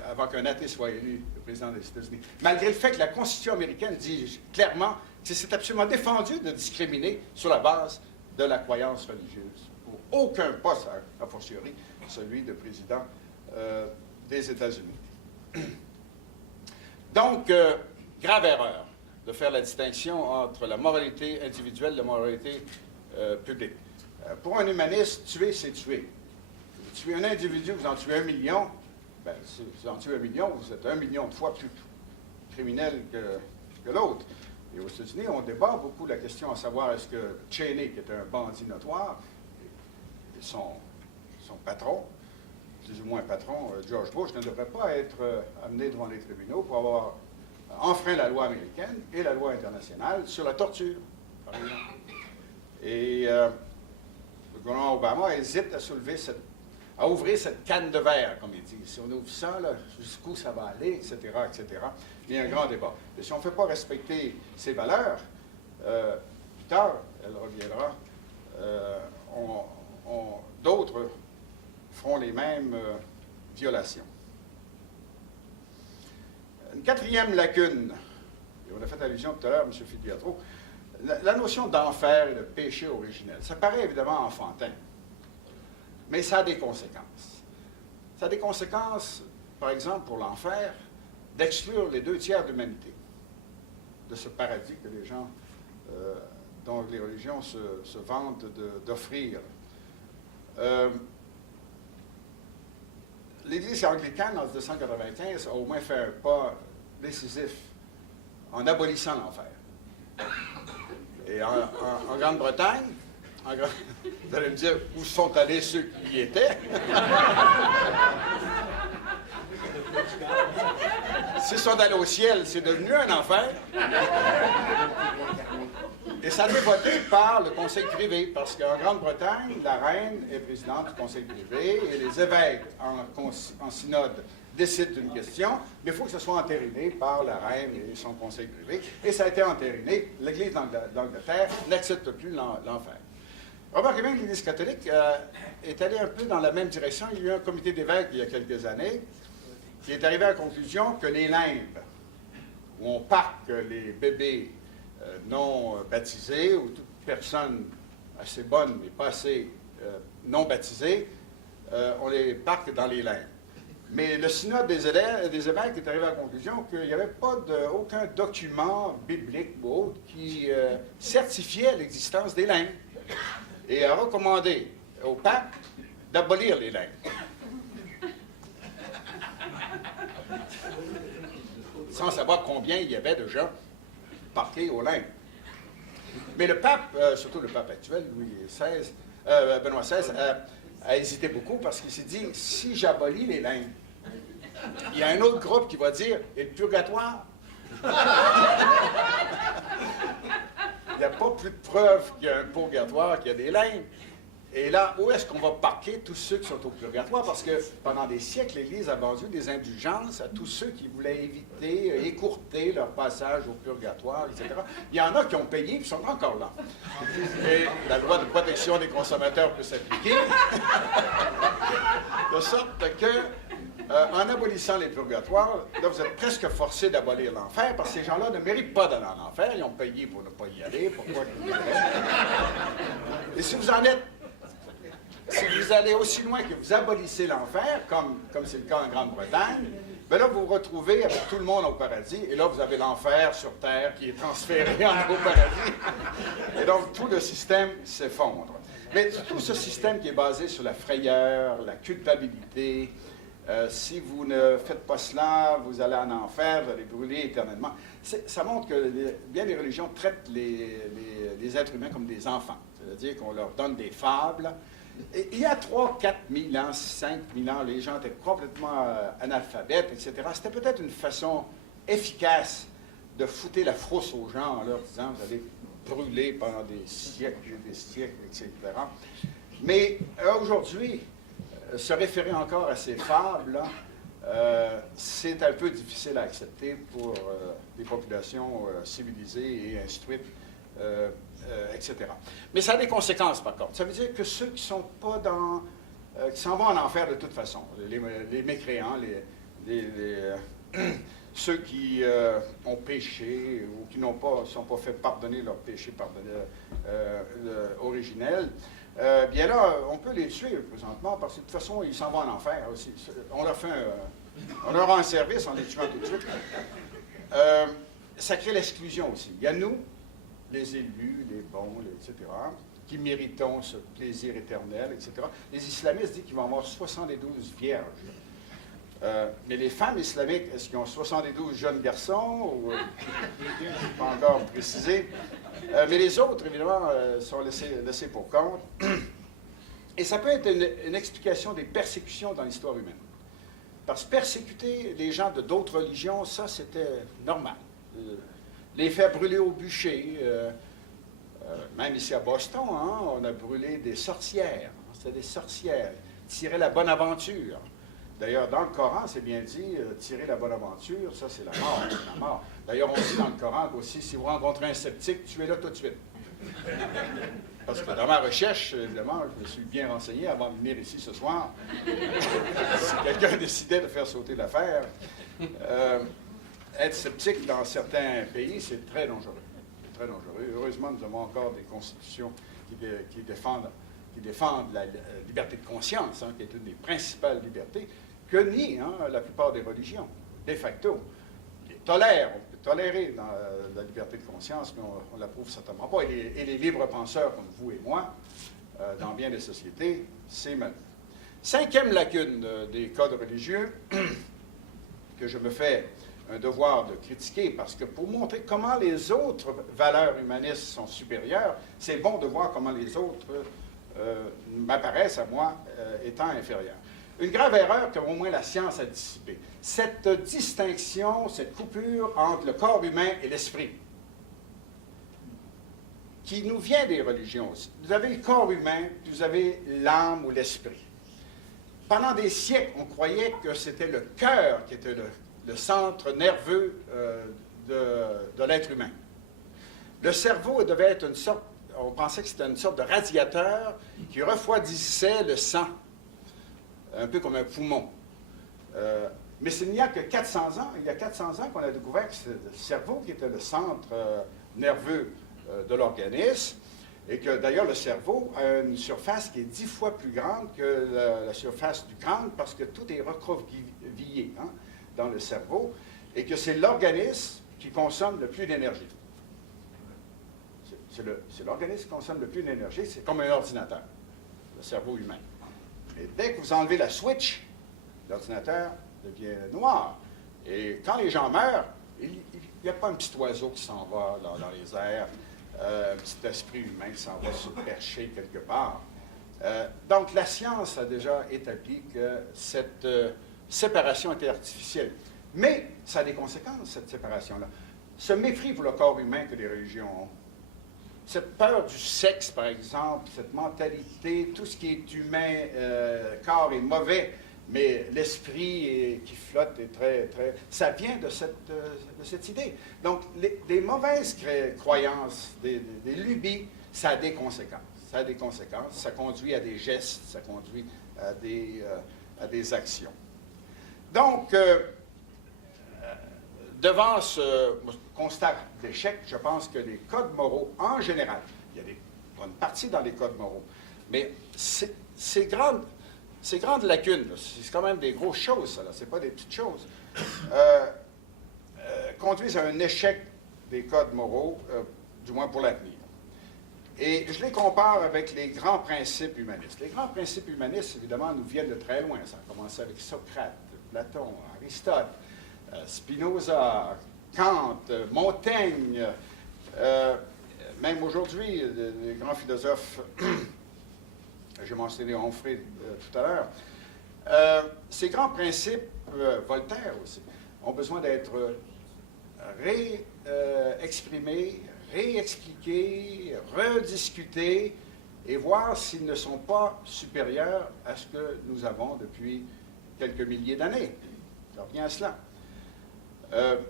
Avant qu'un athée soit élu le président des États-Unis. Malgré le fait que la Constitution américaine dit clairement que c'est absolument défendu de discriminer sur la base de la croyance religieuse. Pour aucun poste, a fortiori, celui de président des États-Unis. Donc, grave erreur de faire la distinction entre la moralité individuelle et la moralité publique. Pour un humaniste, tuer, c'est tuer. Tuer un individu, vous en tuez 1 million, ben, si vous en tuez 1 million, vous êtes 1 million de fois plus criminel que l'autre. Et aux États-Unis, on débat beaucoup la question à savoir est-ce que Cheney, qui est un bandit notoire, et son patron, plus ou moins patron, George Bush, ne devrait pas être amené devant les tribunaux pour avoir enfreint la loi américaine et la loi internationale sur la torture, par exemple. Et le gouvernement Obama hésite à ouvrir cette canne de verre, comme il dit. Si on ouvre ça, jusqu'où ça va aller, etc., etc. Il y a un grand débat. Et si on ne fait pas respecter ces valeurs, plus tard, elle reviendra, d'autres feront les mêmes violations. Une quatrième lacune, et on a fait allusion tout à l'heure, M. Filiatro, la notion d'enfer et de péché originel. Ça paraît évidemment enfantin, mais ça a des conséquences. Ça a des conséquences, par exemple, pour l'enfer, d'exclure les 2 tiers de l'humanité de ce paradis que les gens, dont les religions se vantent d'offrir. L'Église anglicane, en 1995, a au moins fait un pas décisif en abolissant l'enfer. Et en Grande-Bretagne, vous allez me dire où sont allés ceux qui y étaient. S'ils sont allés au ciel, c'est devenu un enfer. Et ça a été voté par le conseil privé, parce qu'en Grande-Bretagne, la reine est présidente du conseil privé et les évêques en synode décident d'une question, mais il faut que ce soit entériné par la reine et son conseil privé. Et ça a été entériné. L'Église d'Angleterre n'accepte plus l'enfer. Remarquez bien que l'Église catholique est allée un peu dans la même direction. Il y a eu un comité d'évêques il y a quelques années qui est arrivé à la conclusion que les limbes, où on parque les bébés non baptisés, ou toute personne assez bonne, mais pas assez non baptisée, on les parque dans les limbes. Mais le synode des évêques est arrivé à la conclusion qu'il n'y avait pas aucun document biblique ou autre qui certifiait l'existence des limbes et a recommandé au pape d'abolir les limbes. Sans savoir combien il y avait de gens parqués aux limbes. Mais le pape, surtout le pape actuel, Benoît XVI, a hésité beaucoup parce qu'il s'est dit, si j'abolis les limbes, il y a un autre groupe qui va dire, et le purgatoire? Il n'y a pas plus de preuves qu'il y a un purgatoire, qu'il y a des limbes. Et là, où est-ce qu'on va parquer tous ceux qui sont au purgatoire? Parce que pendant des siècles, l'Église a vendu des indulgences à tous ceux qui voulaient éviter, écourter leur passage au purgatoire, etc. Il y en a qui ont payé et qui sont encore là. Et la loi de protection des consommateurs peut s'appliquer. De sorte que, en abolissant les purgatoires, là, vous êtes presque forcé d'abolir l'enfer, parce que ces gens-là ne méritent pas d'aller en enfer. Ils ont payé pour ne pas y aller. Pourquoi ils y Et si vous en êtes si vous allez aussi loin que vous abolissez l'enfer, comme c'est le cas en Grande-Bretagne, bien là, vous vous retrouvez avec tout le monde au paradis, et là, vous avez l'enfer sur Terre qui est transféré au paradis. Et donc, tout le système s'effondre. Mais tout ce système qui est basé sur la frayeur, la culpabilité, si vous ne faites pas cela, vous allez en enfer, vous allez brûler éternellement. Ça montre que bien des religions traitent les êtres humains comme des enfants. C'est-à-dire qu'on leur donne des fables. Et il y a 3 000, 4 000 ans, 5 000 ans, les gens étaient complètement analphabètes, etc. C'était peut-être une façon efficace de foutre la frousse aux gens en leur disant « vous allez brûler pendant des siècles et des siècles, etc. » Mais aujourd'hui, se référer encore à ces fables-là, c'est un peu difficile à accepter pour des populations civilisées et instruites, etc. Mais ça a des conséquences, par contre. Ça veut dire que ceux qui sont pas qui s'en vont en enfer de toute façon, les mécréants, ceux qui ont péché ou qui ne sont pas fait pardonner leur péché originel, bien là, on peut les tuer présentement, parce que de toute façon, ils s'en vont en enfer aussi. On leur rend un service en les tuant tout de suite. Ça crée l'exclusion aussi. Il y a nous, les élus, les bons, etc., qui méritons ce plaisir éternel, etc. Les islamistes disent qu'ils vont avoir 72 vierges. Mais les femmes islamiques, est-ce qu'ils ont 72 jeunes garçons? Ou, pas encore précisé. Mais les autres, évidemment, sont laissés pour compte. Et ça peut être une explication des persécutions dans l'histoire humaine. Parce que persécuter les gens de d'autres religions, ça, c'était normal. Les faire brûler au bûcher, même ici à Boston, hein, on a brûlé des sorcières. C'était des sorcières. Tirer la bonne aventure. D'ailleurs, dans le Coran, c'est bien dit, tirer la bonne aventure, ça, c'est la mort. La mort. D'ailleurs, on dit dans le Coran aussi, si vous rencontrez un sceptique, tuez-le tout de suite. Parce que dans ma recherche, évidemment, je me suis bien renseigné avant de venir ici ce soir. Si quelqu'un décidait de faire sauter l'affaire, être sceptique dans certains pays, c'est très dangereux. C'est très dangereux. Heureusement, nous avons encore des constitutions qui défendent la liberté de conscience, hein, qui est une des principales libertés, que nient la plupart des religions, de facto. On peut tolérer dans la liberté de conscience, mais on ne l'approuve certainement pas. Et les libres penseurs comme vous et moi, dans bien des sociétés, c'est mal. Cinquième lacune des codes religieux, que je me fais un devoir de critiquer, parce que pour montrer comment les autres valeurs humanistes sont supérieures, c'est bon de voir comment les autres m'apparaissent à moi étant inférieurs. Une grave erreur qu'au moins la science a dissipée. Cette distinction, cette coupure entre le corps humain et l'esprit, qui nous vient des religions aussi. Vous avez le corps humain, puis vous avez l'âme ou l'esprit. Pendant des siècles, on croyait que c'était le cœur qui était le centre nerveux de l'être humain. Le cerveau devait être une sorte, on pensait que c'était une sorte de radiateur qui refroidissait le sang, un peu comme un poumon. Mais il n'y a que 400 ans, il y a 400 ans qu'on a découvert que c'est le cerveau qui était le centre nerveux de l'organisme, et que d'ailleurs le cerveau a une surface qui est 10 fois plus grande que la surface du crâne, parce que tout est recroquevillé dans le cerveau, et que c'est l'organisme qui consomme le plus d'énergie. C'est l'organisme qui consomme le plus d'énergie, c'est comme un ordinateur, le cerveau humain. Et dès que vous enlevez la switch, l'ordinateur devient noir. Et quand les gens meurent, il n'y a pas un petit oiseau qui s'en va dans les airs, un petit esprit humain qui s'en va se percher quelque part. Donc la science a déjà établi que cette séparation était artificielle. Mais ça a des conséquences, cette séparation-là. Ce mépris pour le corps humain que les religions ont, cette peur du sexe, par exemple, cette mentalité, tout ce qui est humain, corps est mauvais, mais l'esprit qui flotte est très... Ça vient de cette idée. Donc, des mauvaises croyances, des lubies, ça a des conséquences. Ça a des conséquences. Ça conduit à des gestes, ça conduit à des actions. Donc, devant ce constat d'échec, je pense que les codes moraux, en général, il y a une partie dans les codes moraux, mais ces grandes lacunes, c'est quand même des grosses choses, ça, ce n'est pas des petites choses, conduisent à un échec des codes moraux, du moins pour l'avenir. Et je les compare avec les grands principes humanistes. Les grands principes humanistes, évidemment, nous viennent de très loin. Ça a commencé avec Socrate, Platon, Aristote, Spinoza, Kant, Montaigne, même aujourd'hui, les grands philosophes, j'ai mentionné Onfray tout à l'heure, ces grands principes, Voltaire aussi, ont besoin d'être réexprimés, réexpliqués, rediscutés, et voir s'ils ne sont pas supérieurs à ce que nous avons depuis quelques milliers d'années. Ça revient à cela.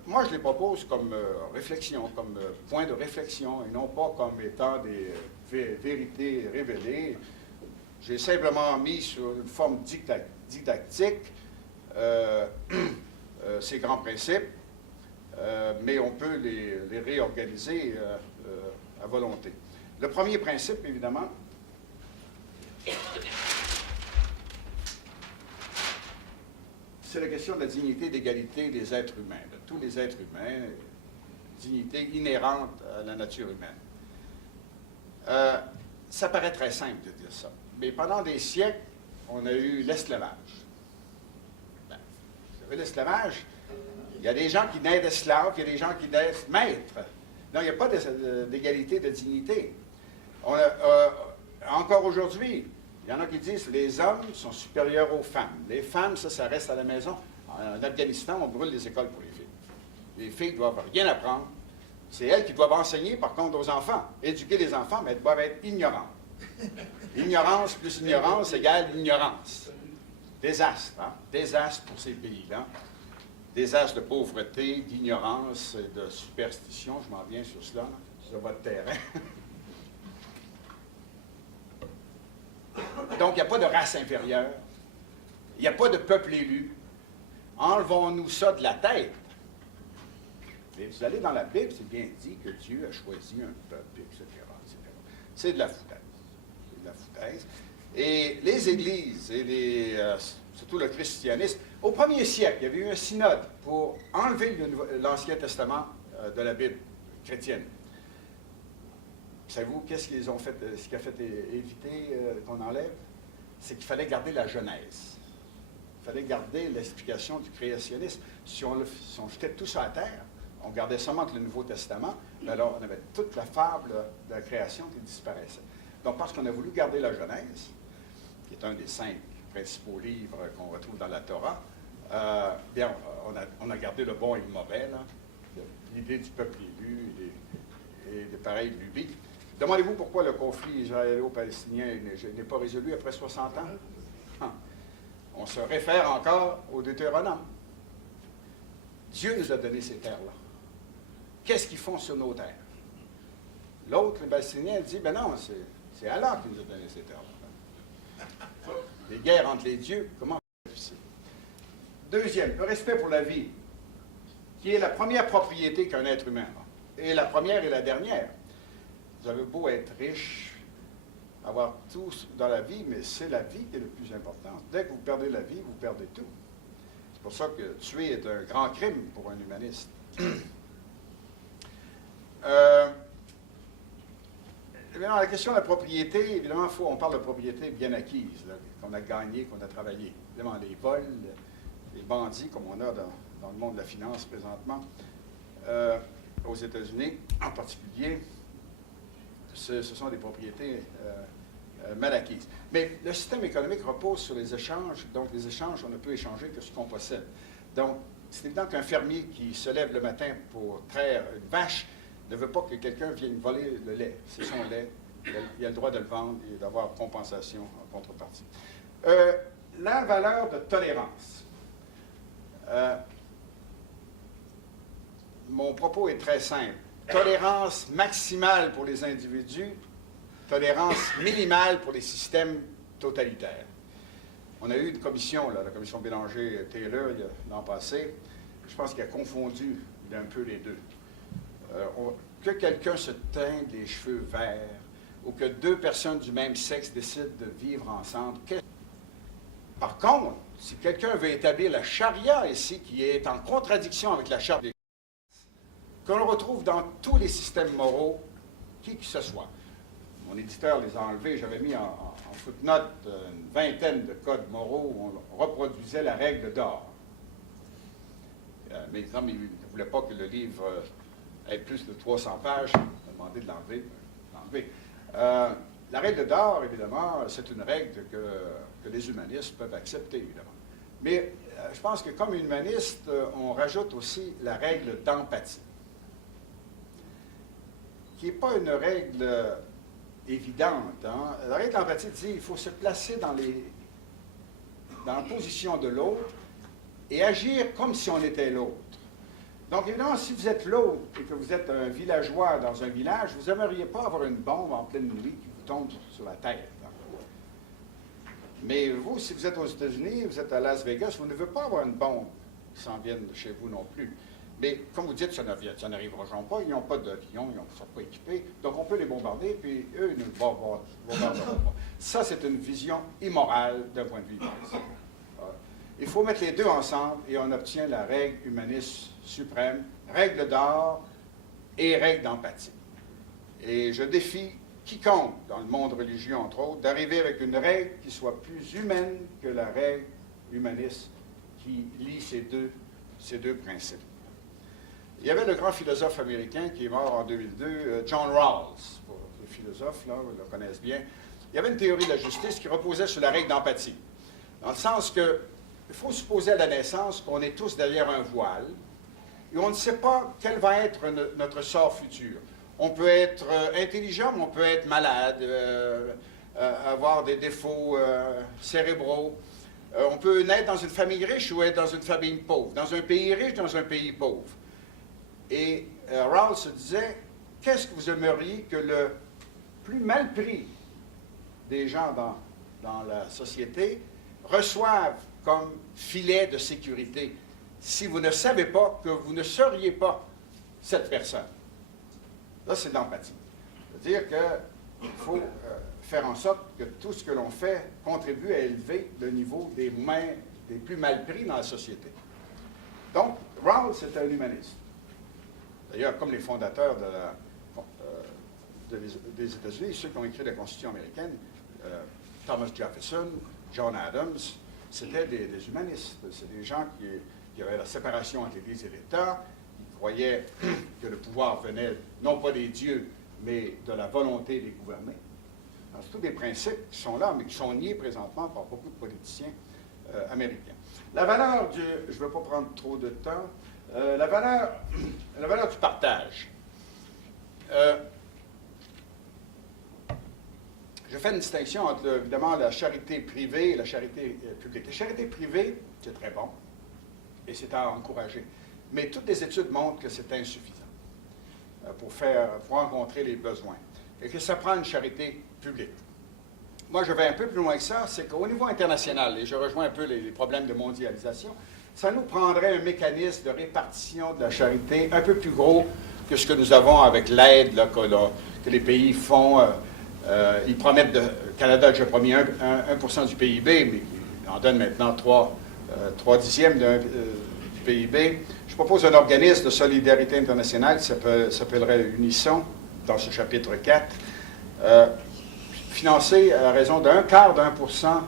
Moi, je les propose comme réflexion, comme point de réflexion, et non pas comme étant des vérités révélées. J'ai simplement mis sur une forme didactique ces grands principes, mais on peut les réorganiser à volonté. Le premier principe, évidemment, c'est la question de la dignité et d'égalité des êtres humains, de tous les êtres humains, dignité inhérente à la nature humaine. Ça paraît très simple de dire ça, mais pendant des siècles, on a eu l'esclavage. savez, l'esclavage, il y a des gens qui naissent esclaves, il y a des gens qui naissent maîtres. Non, il n'y a pas d'égalité de dignité. Encore aujourd'hui, il y en a qui disent que les hommes sont supérieurs aux femmes. Les femmes, ça reste à la maison. En Afghanistan, on brûle les écoles pour les filles. Les filles ne doivent rien apprendre. C'est elles qui doivent enseigner, par contre, aux enfants. Éduquer les enfants, mais elles doivent être ignorantes. Ignorance plus ignorance égale ignorance. Désastre, hein? Désastre pour ces pays-là. Désastre de pauvreté, d'ignorance et de superstition. Je m'en viens sur cela, là, sur votre terrain. Donc, il n'y a pas de race inférieure. Il n'y a pas de peuple élu. Enlevons-nous ça de la tête. Mais vous allez dans la Bible, c'est bien dit que Dieu a choisi un peuple, etc., etc. C'est de la foutaise. C'est de la foutaise. Et les églises, et surtout le christianisme, au 1er siècle, il y avait eu un synode pour enlever l'Ancien Testament de la Bible chrétienne. Savez-vous qu'est-ce qu'ils ont fait, ce qui a fait éviter qu'on enlève? C'est qu'il fallait garder la Genèse. Il fallait garder l'explication du créationnisme. Si on jetait tout ça à terre, on gardait seulement le Nouveau Testament, alors on avait toute la fable de la création qui disparaissait. Donc, parce qu'on a voulu garder la Genèse, qui est un des 5 principaux livres qu'on retrouve dans la Torah, bien, on a gardé le bon et le mauvais, l'idée du peuple élu et de pareilles lubies. Demandez-vous pourquoi le conflit israélo-palestinien n'est pas résolu après 60 ans? On se réfère encore au Deutéronome. Dieu nous a donné ces terres-là. Qu'est-ce qu'ils font sur nos terres? L'autre, le Palestinien, dit, ben non, c'est Allah qui nous a donné ces terres-là. Les guerres entre les dieux, comment c'est difficile? Deuxième, le respect pour la vie, qui est la première propriété qu'un être humain a. Et la première et la dernière. Vous avez beau être riche, avoir tout dans la vie, mais c'est la vie qui est le plus important. Dès que vous perdez la vie, vous perdez tout. C'est pour ça que tuer est un grand crime pour un humaniste. Évidemment, la question de la propriété, évidemment, on parle de propriété bien acquise, qu'on a gagnée, qu'on a travaillé. Évidemment, les vols, les bandits, comme on a dans le monde de la finance présentement, aux États-Unis en particulier, ce sont des propriétés mal acquises. Mais le système économique repose sur les échanges. Donc, les échanges, on ne peut échanger que ce qu'on possède. Donc, c'est évident qu'un fermier qui se lève le matin pour traire une vache ne veut pas que quelqu'un vienne voler le lait. C'est son lait. Il a le droit de le vendre et d'avoir compensation en contrepartie. La valeur de tolérance. Mon propos est très simple. Tolérance maximale pour les individus, tolérance minimale pour les systèmes totalitaires. On a eu une commission, la commission Bélanger-Taylor, l'an passé. Je pense qu'il a confondu un peu les deux. Que quelqu'un se teigne les cheveux verts ou que 2 personnes du même sexe décident de vivre ensemble. Par contre, si quelqu'un veut établir la charia ici, qui est en contradiction avec la charte des qu'on retrouve dans tous les systèmes moraux, qui que ce soit. Mon éditeur les a enlevés, j'avais mis en footnote une vingtaine de codes moraux où on reproduisait la règle d'or. Mais comme il ne voulait pas que le livre ait plus de 300 pages, il m'a demandé de l'enlever. La règle d'or, évidemment, c'est une règle que les humanistes peuvent accepter, évidemment. Mais je pense que comme humaniste, on rajoute aussi la règle d'empathie, qui n'est pas une règle évidente. Hein? La règle d'empathie dit qu'il faut se placer dans la position de l'autre et agir comme si on était l'autre. Donc, évidemment, si vous êtes l'autre et que vous êtes un villageois dans un village, vous n'aimeriez pas avoir une bombe en pleine nuit qui vous tombe sur la tête. Hein? Mais vous, si vous êtes aux États-Unis, vous êtes à Las Vegas, vous ne voulez pas avoir une bombe qui s'en vienne de chez vous non plus. Mais comme vous dites, ça n'arrivera pas. Ils n'ont pas d'avion, ils ne sont pas équipés. Donc, on peut les bombarder, puis eux, ils ne bombarderont pas. Ça, c'est une vision immorale d'un point de vue humaniste. Il faut mettre les deux ensemble et on obtient la règle humaniste suprême, règle d'or et règle d'empathie. Et je défie quiconque, dans le monde religieux entre autres, d'arriver avec une règle qui soit plus humaine que la règle humaniste qui lie ces deux principes. Il y avait le grand philosophe américain qui est mort en 2002, John Rawls, pour les philosophes, là, ils le connaissent bien. Il y avait une théorie de la justice qui reposait sur la règle d'empathie, dans le sens que il faut supposer à la naissance qu'on est tous derrière un voile et on ne sait pas quel va être notre sort futur. On peut être intelligent, mais on peut être malade, avoir des défauts cérébraux. On peut naître dans une famille riche ou être dans une famille pauvre, dans un pays riche, dans un pays pauvre. Et Rawls se disait, qu'est-ce que vous aimeriez que le plus mal pris des gens dans la société reçoivent comme filet de sécurité si vous ne savez pas que vous ne seriez pas cette personne? Là, c'est de l'empathie. C'est-à-dire qu'il faut faire en sorte que tout ce que l'on fait contribue à élever le niveau des plus mal pris dans la société. Donc, Rawls, c'est un humaniste. D'ailleurs, comme les fondateurs des États-Unis, ceux qui ont écrit la Constitution américaine, Thomas Jefferson, John Adams, c'était des humanistes. C'est des gens qui avaient la séparation entre l'Église et l'État, qui croyaient que le pouvoir venait non pas des dieux, mais de la volonté des gouvernés. C'est tous des principes qui sont là, mais qui sont niés présentement par beaucoup de politiciens américains. La valeur du... Je ne veux pas prendre trop de temps. La valeur du partage. Je fais une distinction entre, évidemment, la charité privée et la charité publique. La charité privée, c'est très bon, et c'est à encourager. Mais toutes les études montrent que c'est insuffisant pour rencontrer les besoins, et que ça prend une charité publique. Moi, je vais un peu plus loin que ça, c'est qu'au niveau international, et je rejoins un peu les problèmes de mondialisation, ça nous prendrait un mécanisme de répartition de la charité un peu plus gros que ce que nous avons avec l'aide que les pays font. Ils promettent, le Canada a déjà promis 1% du PIB, mais ils en donnent maintenant 3 dixièmes du PIB. Je propose un organisme de solidarité internationale qui s'appellerait Unisson, dans ce chapitre 4, financé à raison d'1/4%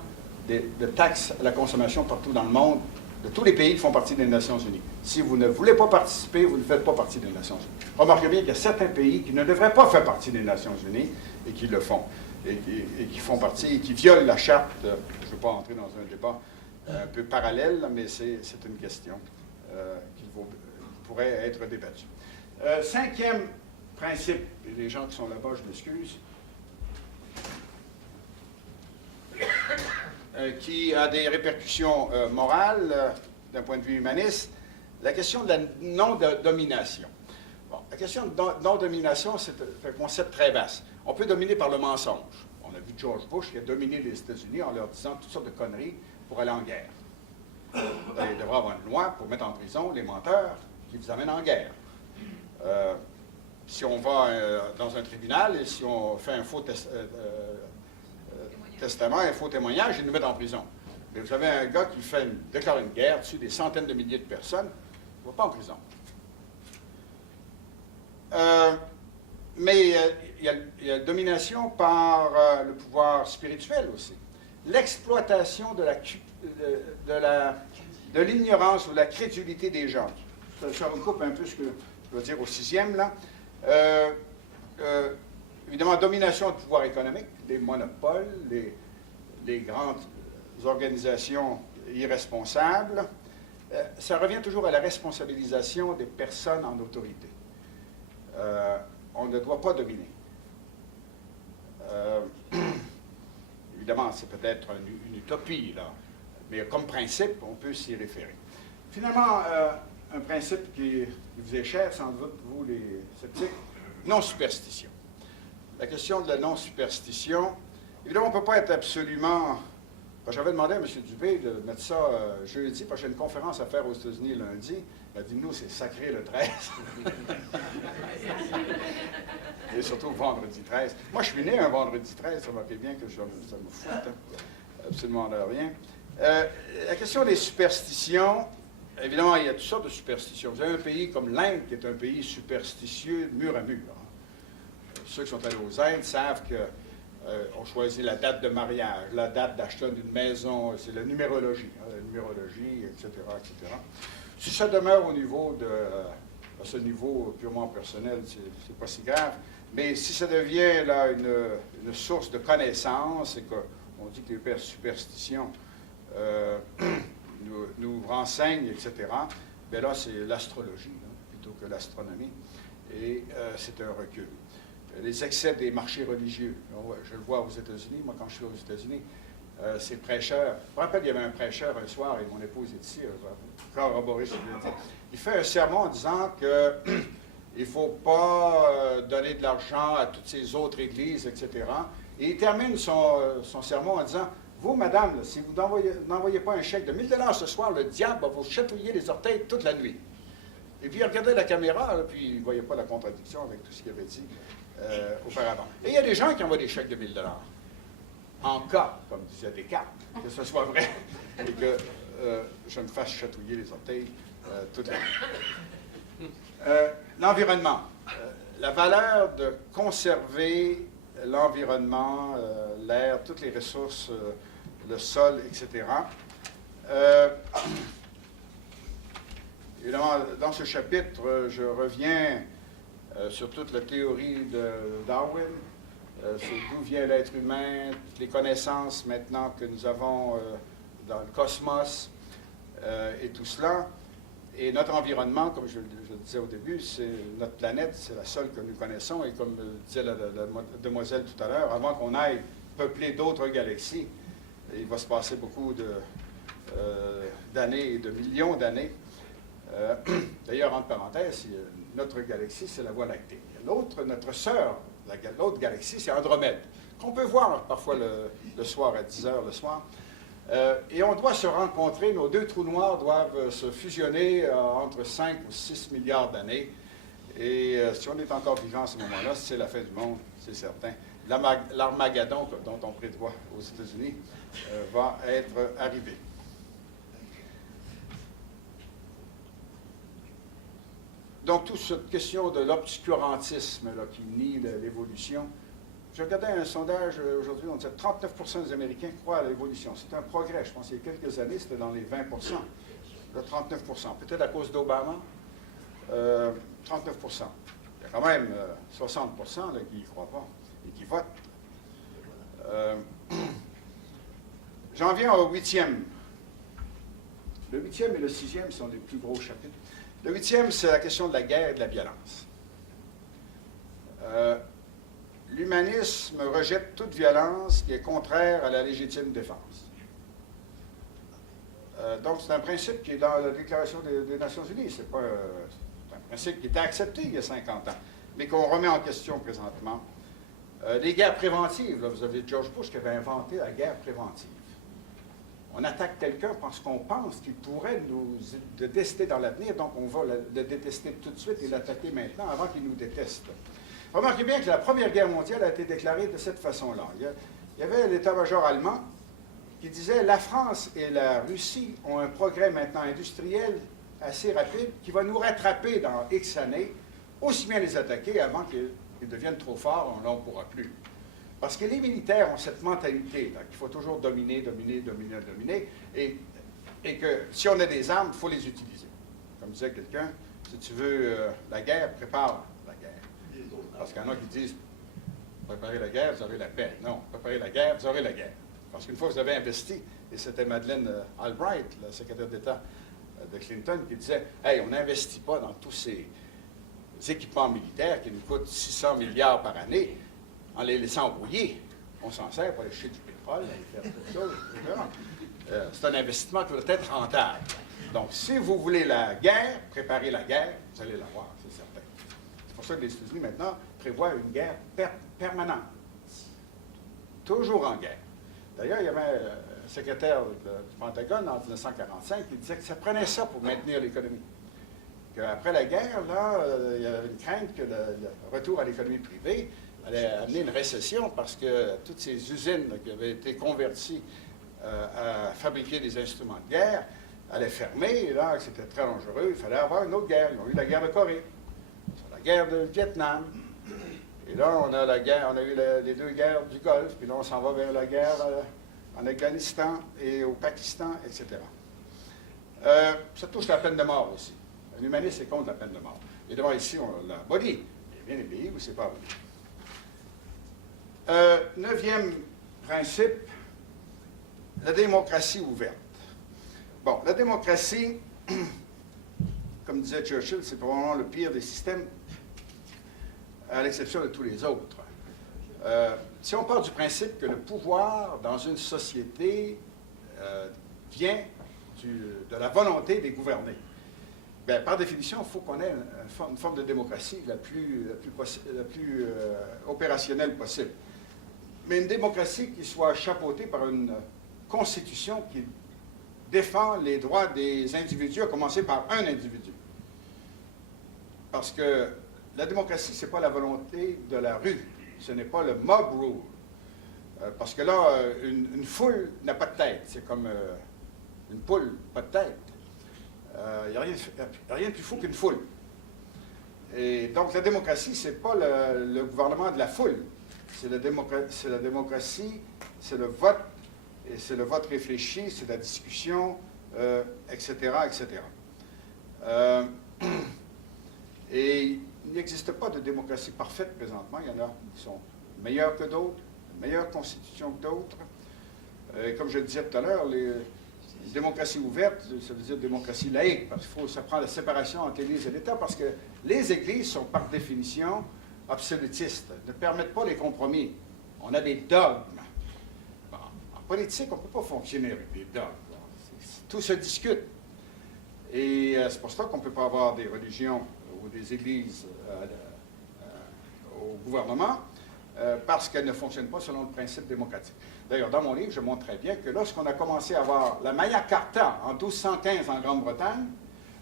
de taxes à la consommation partout dans le monde, de tous les pays qui font partie des Nations Unies. Si vous ne voulez pas participer, vous ne faites pas partie des Nations Unies. Remarquez bien qu'il y a certains pays qui ne devraient pas faire partie des Nations Unies et qui le font, et qui font partie, et qui violent la charte. Je ne veux pas entrer dans un débat un peu parallèle, mais c'est une question qui pourrait être débattue. Cinquième principe, et les gens qui sont là-bas, je m'excuse, qui a des répercussions morales d'un point de vue humaniste, la question de la non-domination. Bon, la question de non-domination, c'est un concept très vaste. On peut dominer par le mensonge. On a vu George Bush qui a dominé les États-Unis en leur disant toutes sortes de conneries pour aller en guerre. Il devrait avoir une loi pour mettre en prison les menteurs qui vous amènent en guerre. Si on va dans un tribunal et si on fait un faux testament, un faux témoignage, ils nous mettent en prison. Mais vous avez un gars qui déclare une guerre, tue des centaines de milliers de personnes, il ne va pas en prison. Mais il y a la domination par le pouvoir spirituel aussi. L'exploitation de l'ignorance ou de la crédulité des gens. Ça recoupe un peu ce que je dois dire au 6e, là. Évidemment, domination du pouvoir économique, les monopoles, les grandes organisations irresponsables. Ça revient toujours à la responsabilisation des personnes en autorité. On ne doit pas dominer. Évidemment, c'est peut-être une utopie, là, mais comme principe, on peut s'y référer. Finalement, un principe qui vous est cher, sans doute, vous les sceptiques, non-superstition. La question de la non-superstition, évidemment, on ne peut pas être absolument... J'avais demandé à M. Dubé de mettre ça jeudi, parce que j'ai une conférence à faire aux États-Unis lundi. Il a dit, nous, c'est sacré le 13. Et surtout vendredi 13. Moi, je suis né un vendredi 13, remarquez bien que ça me fout, hein, absolument de rien. La question des superstitions, évidemment, il y a toutes sortes de superstitions. Vous avez un pays comme l'Inde, qui est un pays superstitieux, mur à mur. Ceux qui sont allés aux Indes savent que On choisit la date de mariage, la date d'achat d'une maison, c'est la numérologie, etc., etc. Si ça demeure au niveau à ce niveau purement personnel, c'est pas si grave. Mais si ça devient là une source de connaissances et qu'on dit que les pères superstitions nous renseignent, etc., bien là, c'est l'astrologie plutôt que l'astronomie. Et c'est un recul. Les excès des marchés religieux. Je le vois aux États-Unis. Moi, quand je suis aux États-Unis, ces prêcheurs. Je me rappelle, il y avait un prêcheur un soir, et mon épouse est ici, corroborer ce que je viens de dire. Il fait un sermon en disant qu'il ne faut pas donner de l'argent à toutes ces autres églises, etc. Et il termine son sermon en disant, vous, madame, là, si vous n'envoyez pas un chèque de 1000 $ ce soir, le diable va vous chatouiller les orteils toute la nuit. Et puis il regardait la caméra, là, puis il ne voyait pas la contradiction avec tout ce qu'il avait dit auparavant. Et il y a des gens qui envoient des chèques de 1000 $. En cas, comme disait Descartes, que ce soit vrai et que je me fasse chatouiller les orteils toute la nuit. L'environnement. La valeur de conserver l'environnement, l'air, toutes les ressources, le sol, etc. Évidemment, dans ce chapitre, je reviens sur toute la théorie de Darwin, sur d'où vient l'être humain, toutes les connaissances maintenant que nous avons dans le cosmos et tout cela. Et notre environnement, comme je le disais au début, c'est notre planète, c'est la seule que nous connaissons. Et comme disait la demoiselle tout à l'heure, avant qu'on aille peupler d'autres galaxies, il va se passer beaucoup d'années et de millions d'années. D'ailleurs, entre parenthèses, notre galaxie, c'est la Voie lactée. L'autre, notre sœur, l'autre galaxie, c'est Andromède, qu'on peut voir parfois le soir à 10 h le soir. Et on doit se rencontrer, nos deux trous noirs doivent se fusionner entre 5 ou 6 milliards d'années. Et si on est encore vivant à ce moment-là, c'est la fin du monde, c'est certain. L'Armageddon, dont on prévoit aux États-Unis, va être arrivé. Donc, toute cette question de l'obscurantisme qui nie l'évolution. Je regardais un sondage aujourd'hui, on disait 39% des Américains croient à l'évolution. C'est un progrès, je pense, il y a quelques années, c'était dans les 20%. Là, 39%. Peut-être à cause d'Obama, 39%. Il y a quand même 60% là, qui n'y croient pas et qui votent. J'en viens au 8e. Le 8e et le 6e sont les plus gros chapitres. Le 8e, c'est la question de la guerre et de la violence. L'humanisme rejette toute violence qui est contraire à la légitime défense. Donc, c'est un principe qui est dans la Déclaration des Nations Unies. C'est un principe qui était accepté il y a 50 ans, mais qu'on remet en question présentement. Les guerres préventives, là, vous avez George Bush qui avait inventé la guerre préventive. On attaque quelqu'un parce qu'on pense qu'il pourrait nous détester dans l'avenir, donc on va le détester tout de suite et l'attaquer maintenant avant qu'il nous déteste. Remarquez bien que la Première Guerre mondiale a été déclarée de cette façon-là. Il y avait l'état-major allemand qui disait « La France et la Russie ont un progrès maintenant industriel assez rapide qui va nous rattraper dans X années, aussi bien les attaquer avant qu'ils deviennent trop forts, on n'en pourra plus. » Parce que les militaires ont cette mentalité qu'il faut toujours dominer, et que si on a des armes, il faut les utiliser. Comme disait quelqu'un, si tu veux la guerre, prépare la guerre. Parce qu'il y en a qui disent, préparez la guerre, vous aurez la paix. Non, préparez la guerre, vous aurez la guerre. Parce qu'une fois que vous avez investi, et c'était Madeleine Albright, la secrétaire d'État de Clinton, qui disait, « Hey, on n'investit pas dans tous ces équipements militaires qui nous coûtent 600 milliards par année, en les laissant brouiller. On s'en sert pour aller chercher du pétrole, aller faire d'autres choses, etc. C'est un investissement qui doit être rentable. Donc, si vous voulez la guerre, préparez la guerre, vous allez l'avoir, c'est certain. C'est pour ça que les États-Unis, maintenant, prévoient une guerre permanente. Toujours en guerre. D'ailleurs, il y avait un secrétaire du Pentagone en 1945 qui disait que ça prenait ça pour maintenir l'économie. Qu'après la guerre, là, il y avait une crainte que le retour à l'économie privée allait amener une récession parce que toutes ces usines là, qui avaient été converties à fabriquer des instruments de guerre allaient fermer, et là, c'était très dangereux, il fallait avoir une autre guerre. Ils ont eu la guerre de Corée, la guerre de Vietnam, Et là, on a la guerre, on a eu les deux guerres du Golfe, puis là, on s'en va vers la guerre en Afghanistan et au Pakistan, etc. Ça touche la peine de mort aussi. L'humanisme est contre la peine de mort. Évidemment, ici, on l'a abolie. Il y a bien des pays où ce n'est pas aboli. Neuvième principe, la démocratie ouverte. Bon, la démocratie, comme disait Churchill, c'est probablement le pire des systèmes, à l'exception de tous les autres. Si on part du principe que le pouvoir dans une société vient de la volonté des gouvernés, bien, par définition, il faut qu'on ait une forme de démocratie la plus opérationnelle possible. Mais une démocratie qui soit chapeautée par une constitution qui défend les droits des individus, à commencer par un individu. Parce que la démocratie, ce n'est pas la volonté de la rue, ce n'est pas le mob rule. Parce que là, une foule n'a pas de tête, c'est comme une poule, pas de tête. Il n'y a rien de plus fou qu'une foule. Et donc, la démocratie, ce n'est pas le gouvernement de la foule. C'est la démocratie, c'est le vote, et c'est le vote réfléchi, c'est la discussion, etc., etc. Et il n'existe pas de démocratie parfaite présentement. Il y en a qui sont meilleures que d'autres, meilleures constitutions que d'autres. Et comme je le disais tout à l'heure, les démocraties ouvertes, ça veut dire démocratie laïque, parce qu'il faut, ça prend la séparation entre l'Église et l'État, parce que les Églises sont par définition absolutistes, ne permettent pas les compromis. On a des dogmes. Bon, en politique, on ne peut pas fonctionner avec des dogmes. Tout se discute. Et c'est pour ça qu'on ne peut pas avoir des religions ou des églises au gouvernement, parce qu'elles ne fonctionnent pas selon le principe démocratique. D'ailleurs, dans mon livre, je montre très bien que lorsqu'on a commencé à avoir la Magna Carta en 1215 en Grande-Bretagne,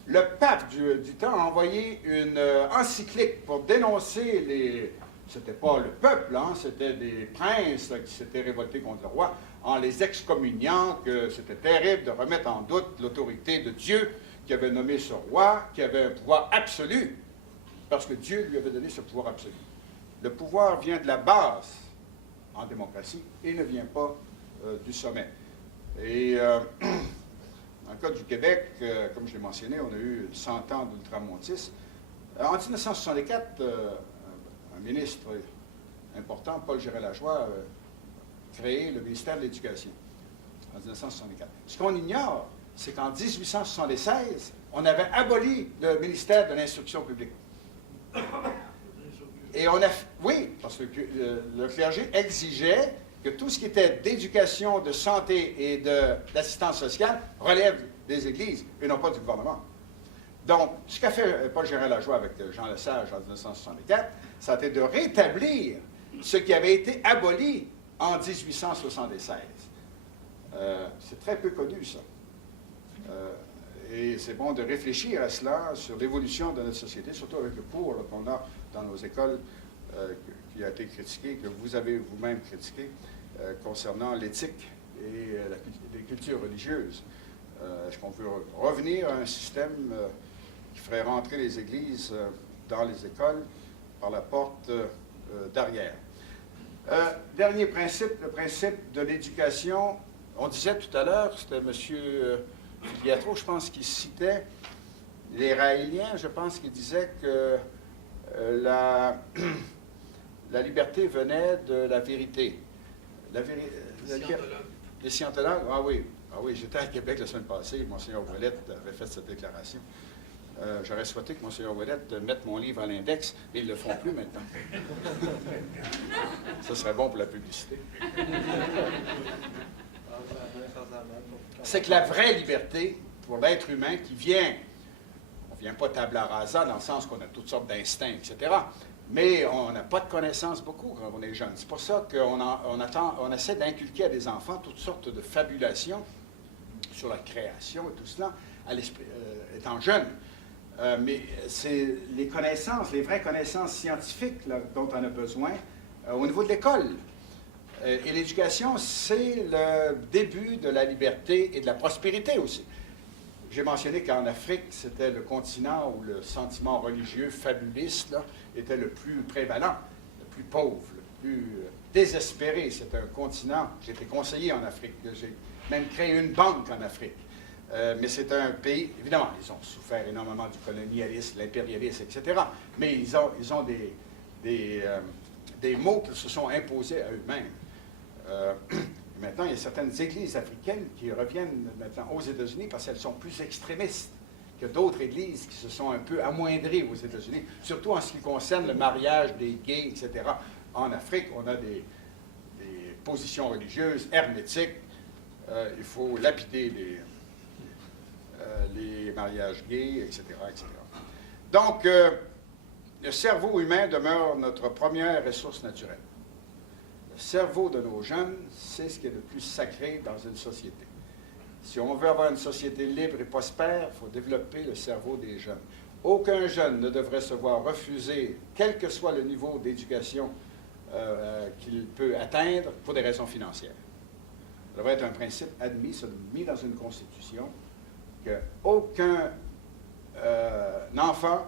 le pape du temps a envoyé une encyclique pour dénoncer les... C'était pas le peuple, hein, c'était des princes qui s'étaient révoltés contre le roi, en les excommuniant, que c'était terrible de remettre en doute l'autorité de Dieu qui avait nommé ce roi, qui avait un pouvoir absolu, parce que Dieu lui avait donné ce pouvoir absolu. Le pouvoir vient de la base en démocratie et ne vient pas du sommet. Et dans le cas du Québec, comme je l'ai mentionné, on a eu 100 ans d'ultramontisme. En 1964, un ministre important, Paul Gérard-Lajoie, a créé le ministère de l'Éducation en 1964. Ce qu'on ignore, c'est qu'en 1876, on avait aboli le ministère de l'Instruction publique. Et on a... Oui, parce que le clergé exigeait que tout ce qui était d'éducation, de santé et d'assistance sociale relève des églises et non pas du gouvernement. Donc, ce qu'a fait Paul Gérard-Lajoie avec Jean Lesage en 1964, ça a été de rétablir ce qui avait été aboli en 1876. C'est très peu connu, ça. Et c'est bon de réfléchir à cela, sur l'évolution de notre société, surtout avec le cours qu'on a dans nos écoles, qui a été critiqué, que vous avez vous-même critiqué, concernant l'éthique et les cultures religieuses. Est-ce qu'on peut revenir à un système qui ferait rentrer les églises dans les écoles par la porte d'arrière? Dernier principe, le principe de l'éducation. On disait tout à l'heure, c'était M. Filiatro, je pense qu'il citait les Raéliens, je pense qu'il disait que la liberté venait de la vérité. Les scientologues, ah oui, j'étais à Québec la semaine passée, Monseigneur Ouellette avait fait cette déclaration. J'aurais souhaité que Monseigneur Ouellette mette mon livre à l'index, mais ils ne le font plus maintenant. Ça serait bon pour la publicité. C'est que la vraie liberté pour l'être humain qui vient, on ne vient pas tabula rasa dans le sens qu'on a toutes sortes d'instincts, etc., mais on n'a pas de connaissances beaucoup quand on est jeune. C'est pour ça qu'on essaie d'inculquer à des enfants toutes sortes de fabulations sur la création et tout cela, à l'esprit, étant jeune. Mais c'est les connaissances, les vraies connaissances scientifiques là, dont on a besoin au niveau de l'école. Et l'éducation, c'est le début de la liberté et de la prospérité aussi. J'ai mentionné qu'en Afrique, c'était le continent où le sentiment religieux fabuliste là, était le plus prévalent, le plus pauvre, le plus désespéré. C'est un continent. J'ai été conseiller en Afrique. J'ai même créé une banque en Afrique. Mais c'est un pays, évidemment, ils ont souffert énormément du colonialisme, l'impérialisme, etc. Mais ils ont des maux qui se sont imposés à eux-mêmes. Maintenant, il y a certaines églises africaines qui reviennent maintenant aux États-Unis parce qu'elles sont plus extrémistes que d'autres églises qui se sont un peu amoindries aux États-Unis, surtout en ce qui concerne le mariage des gays, etc. En Afrique, on a des positions religieuses hermétiques. Il faut lapider les mariages gays, etc., etc. Donc, le cerveau humain demeure notre première ressource naturelle. Le cerveau de nos jeunes, c'est ce qui est le plus sacré dans une société. Si on veut avoir une société libre et prospère, il faut développer le cerveau des jeunes. Aucun jeune ne devrait se voir refuser, quel que soit le niveau d'éducation qu'il peut atteindre, pour des raisons financières. Ça devrait être un principe admis, mis dans une constitution, qu'aucun enfant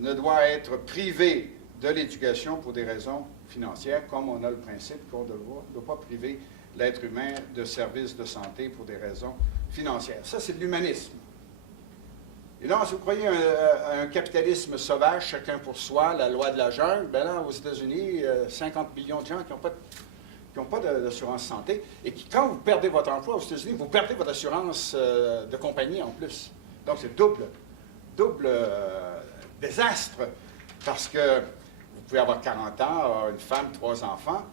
ne doit être privé de l'éducation pour des raisons financières, comme on a le principe qu'on ne doit pas priver l'être humain de services de santé pour des raisons financières. Ça, c'est de l'humanisme. Et là, si vous croyez un capitalisme sauvage, chacun pour soi, la loi de la jungle, bien là, aux États-Unis, 50 millions de gens qui n'ont pas d'assurance santé, et qui, quand vous perdez votre emploi aux États-Unis, vous perdez votre assurance de compagnie en plus. Donc, c'est double désastre, parce que vous pouvez avoir 40 ans, avoir une femme, 3 enfants,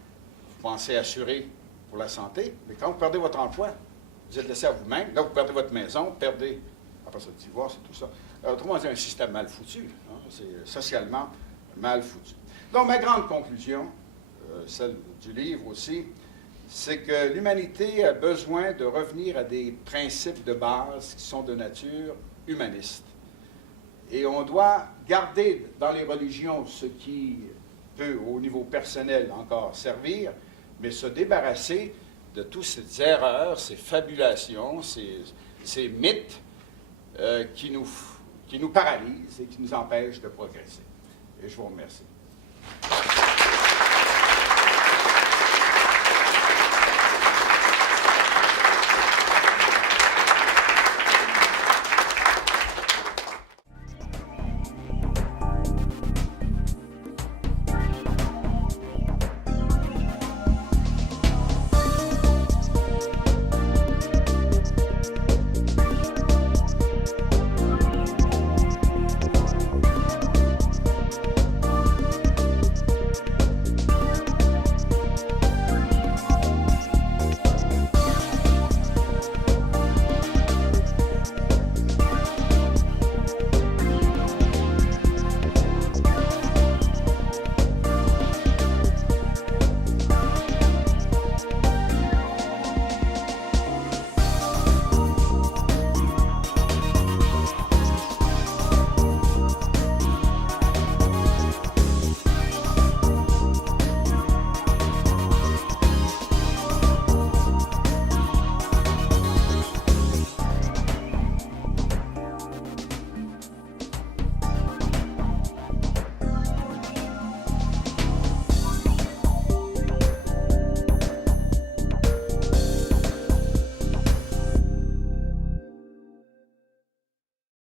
vous pensez assurer pour la santé, mais quand vous perdez votre emploi, vous êtes laissé à vous-même, là, vous perdez votre maison, perdez, après ça, le divorce et tout ça. Autrement dit, un système mal foutu, hein, c'est socialement mal foutu. Donc, ma grande conclusion, celle du livre aussi, c'est que l'humanité a besoin de revenir à des principes de base qui sont de nature humaniste. Et on doit garder dans les religions ce qui peut, au niveau personnel, encore servir, mais se débarrasser de toutes ces erreurs, ces fabulations, ces mythes qui nous paralysent et qui nous empêchent de progresser. Et je vous remercie.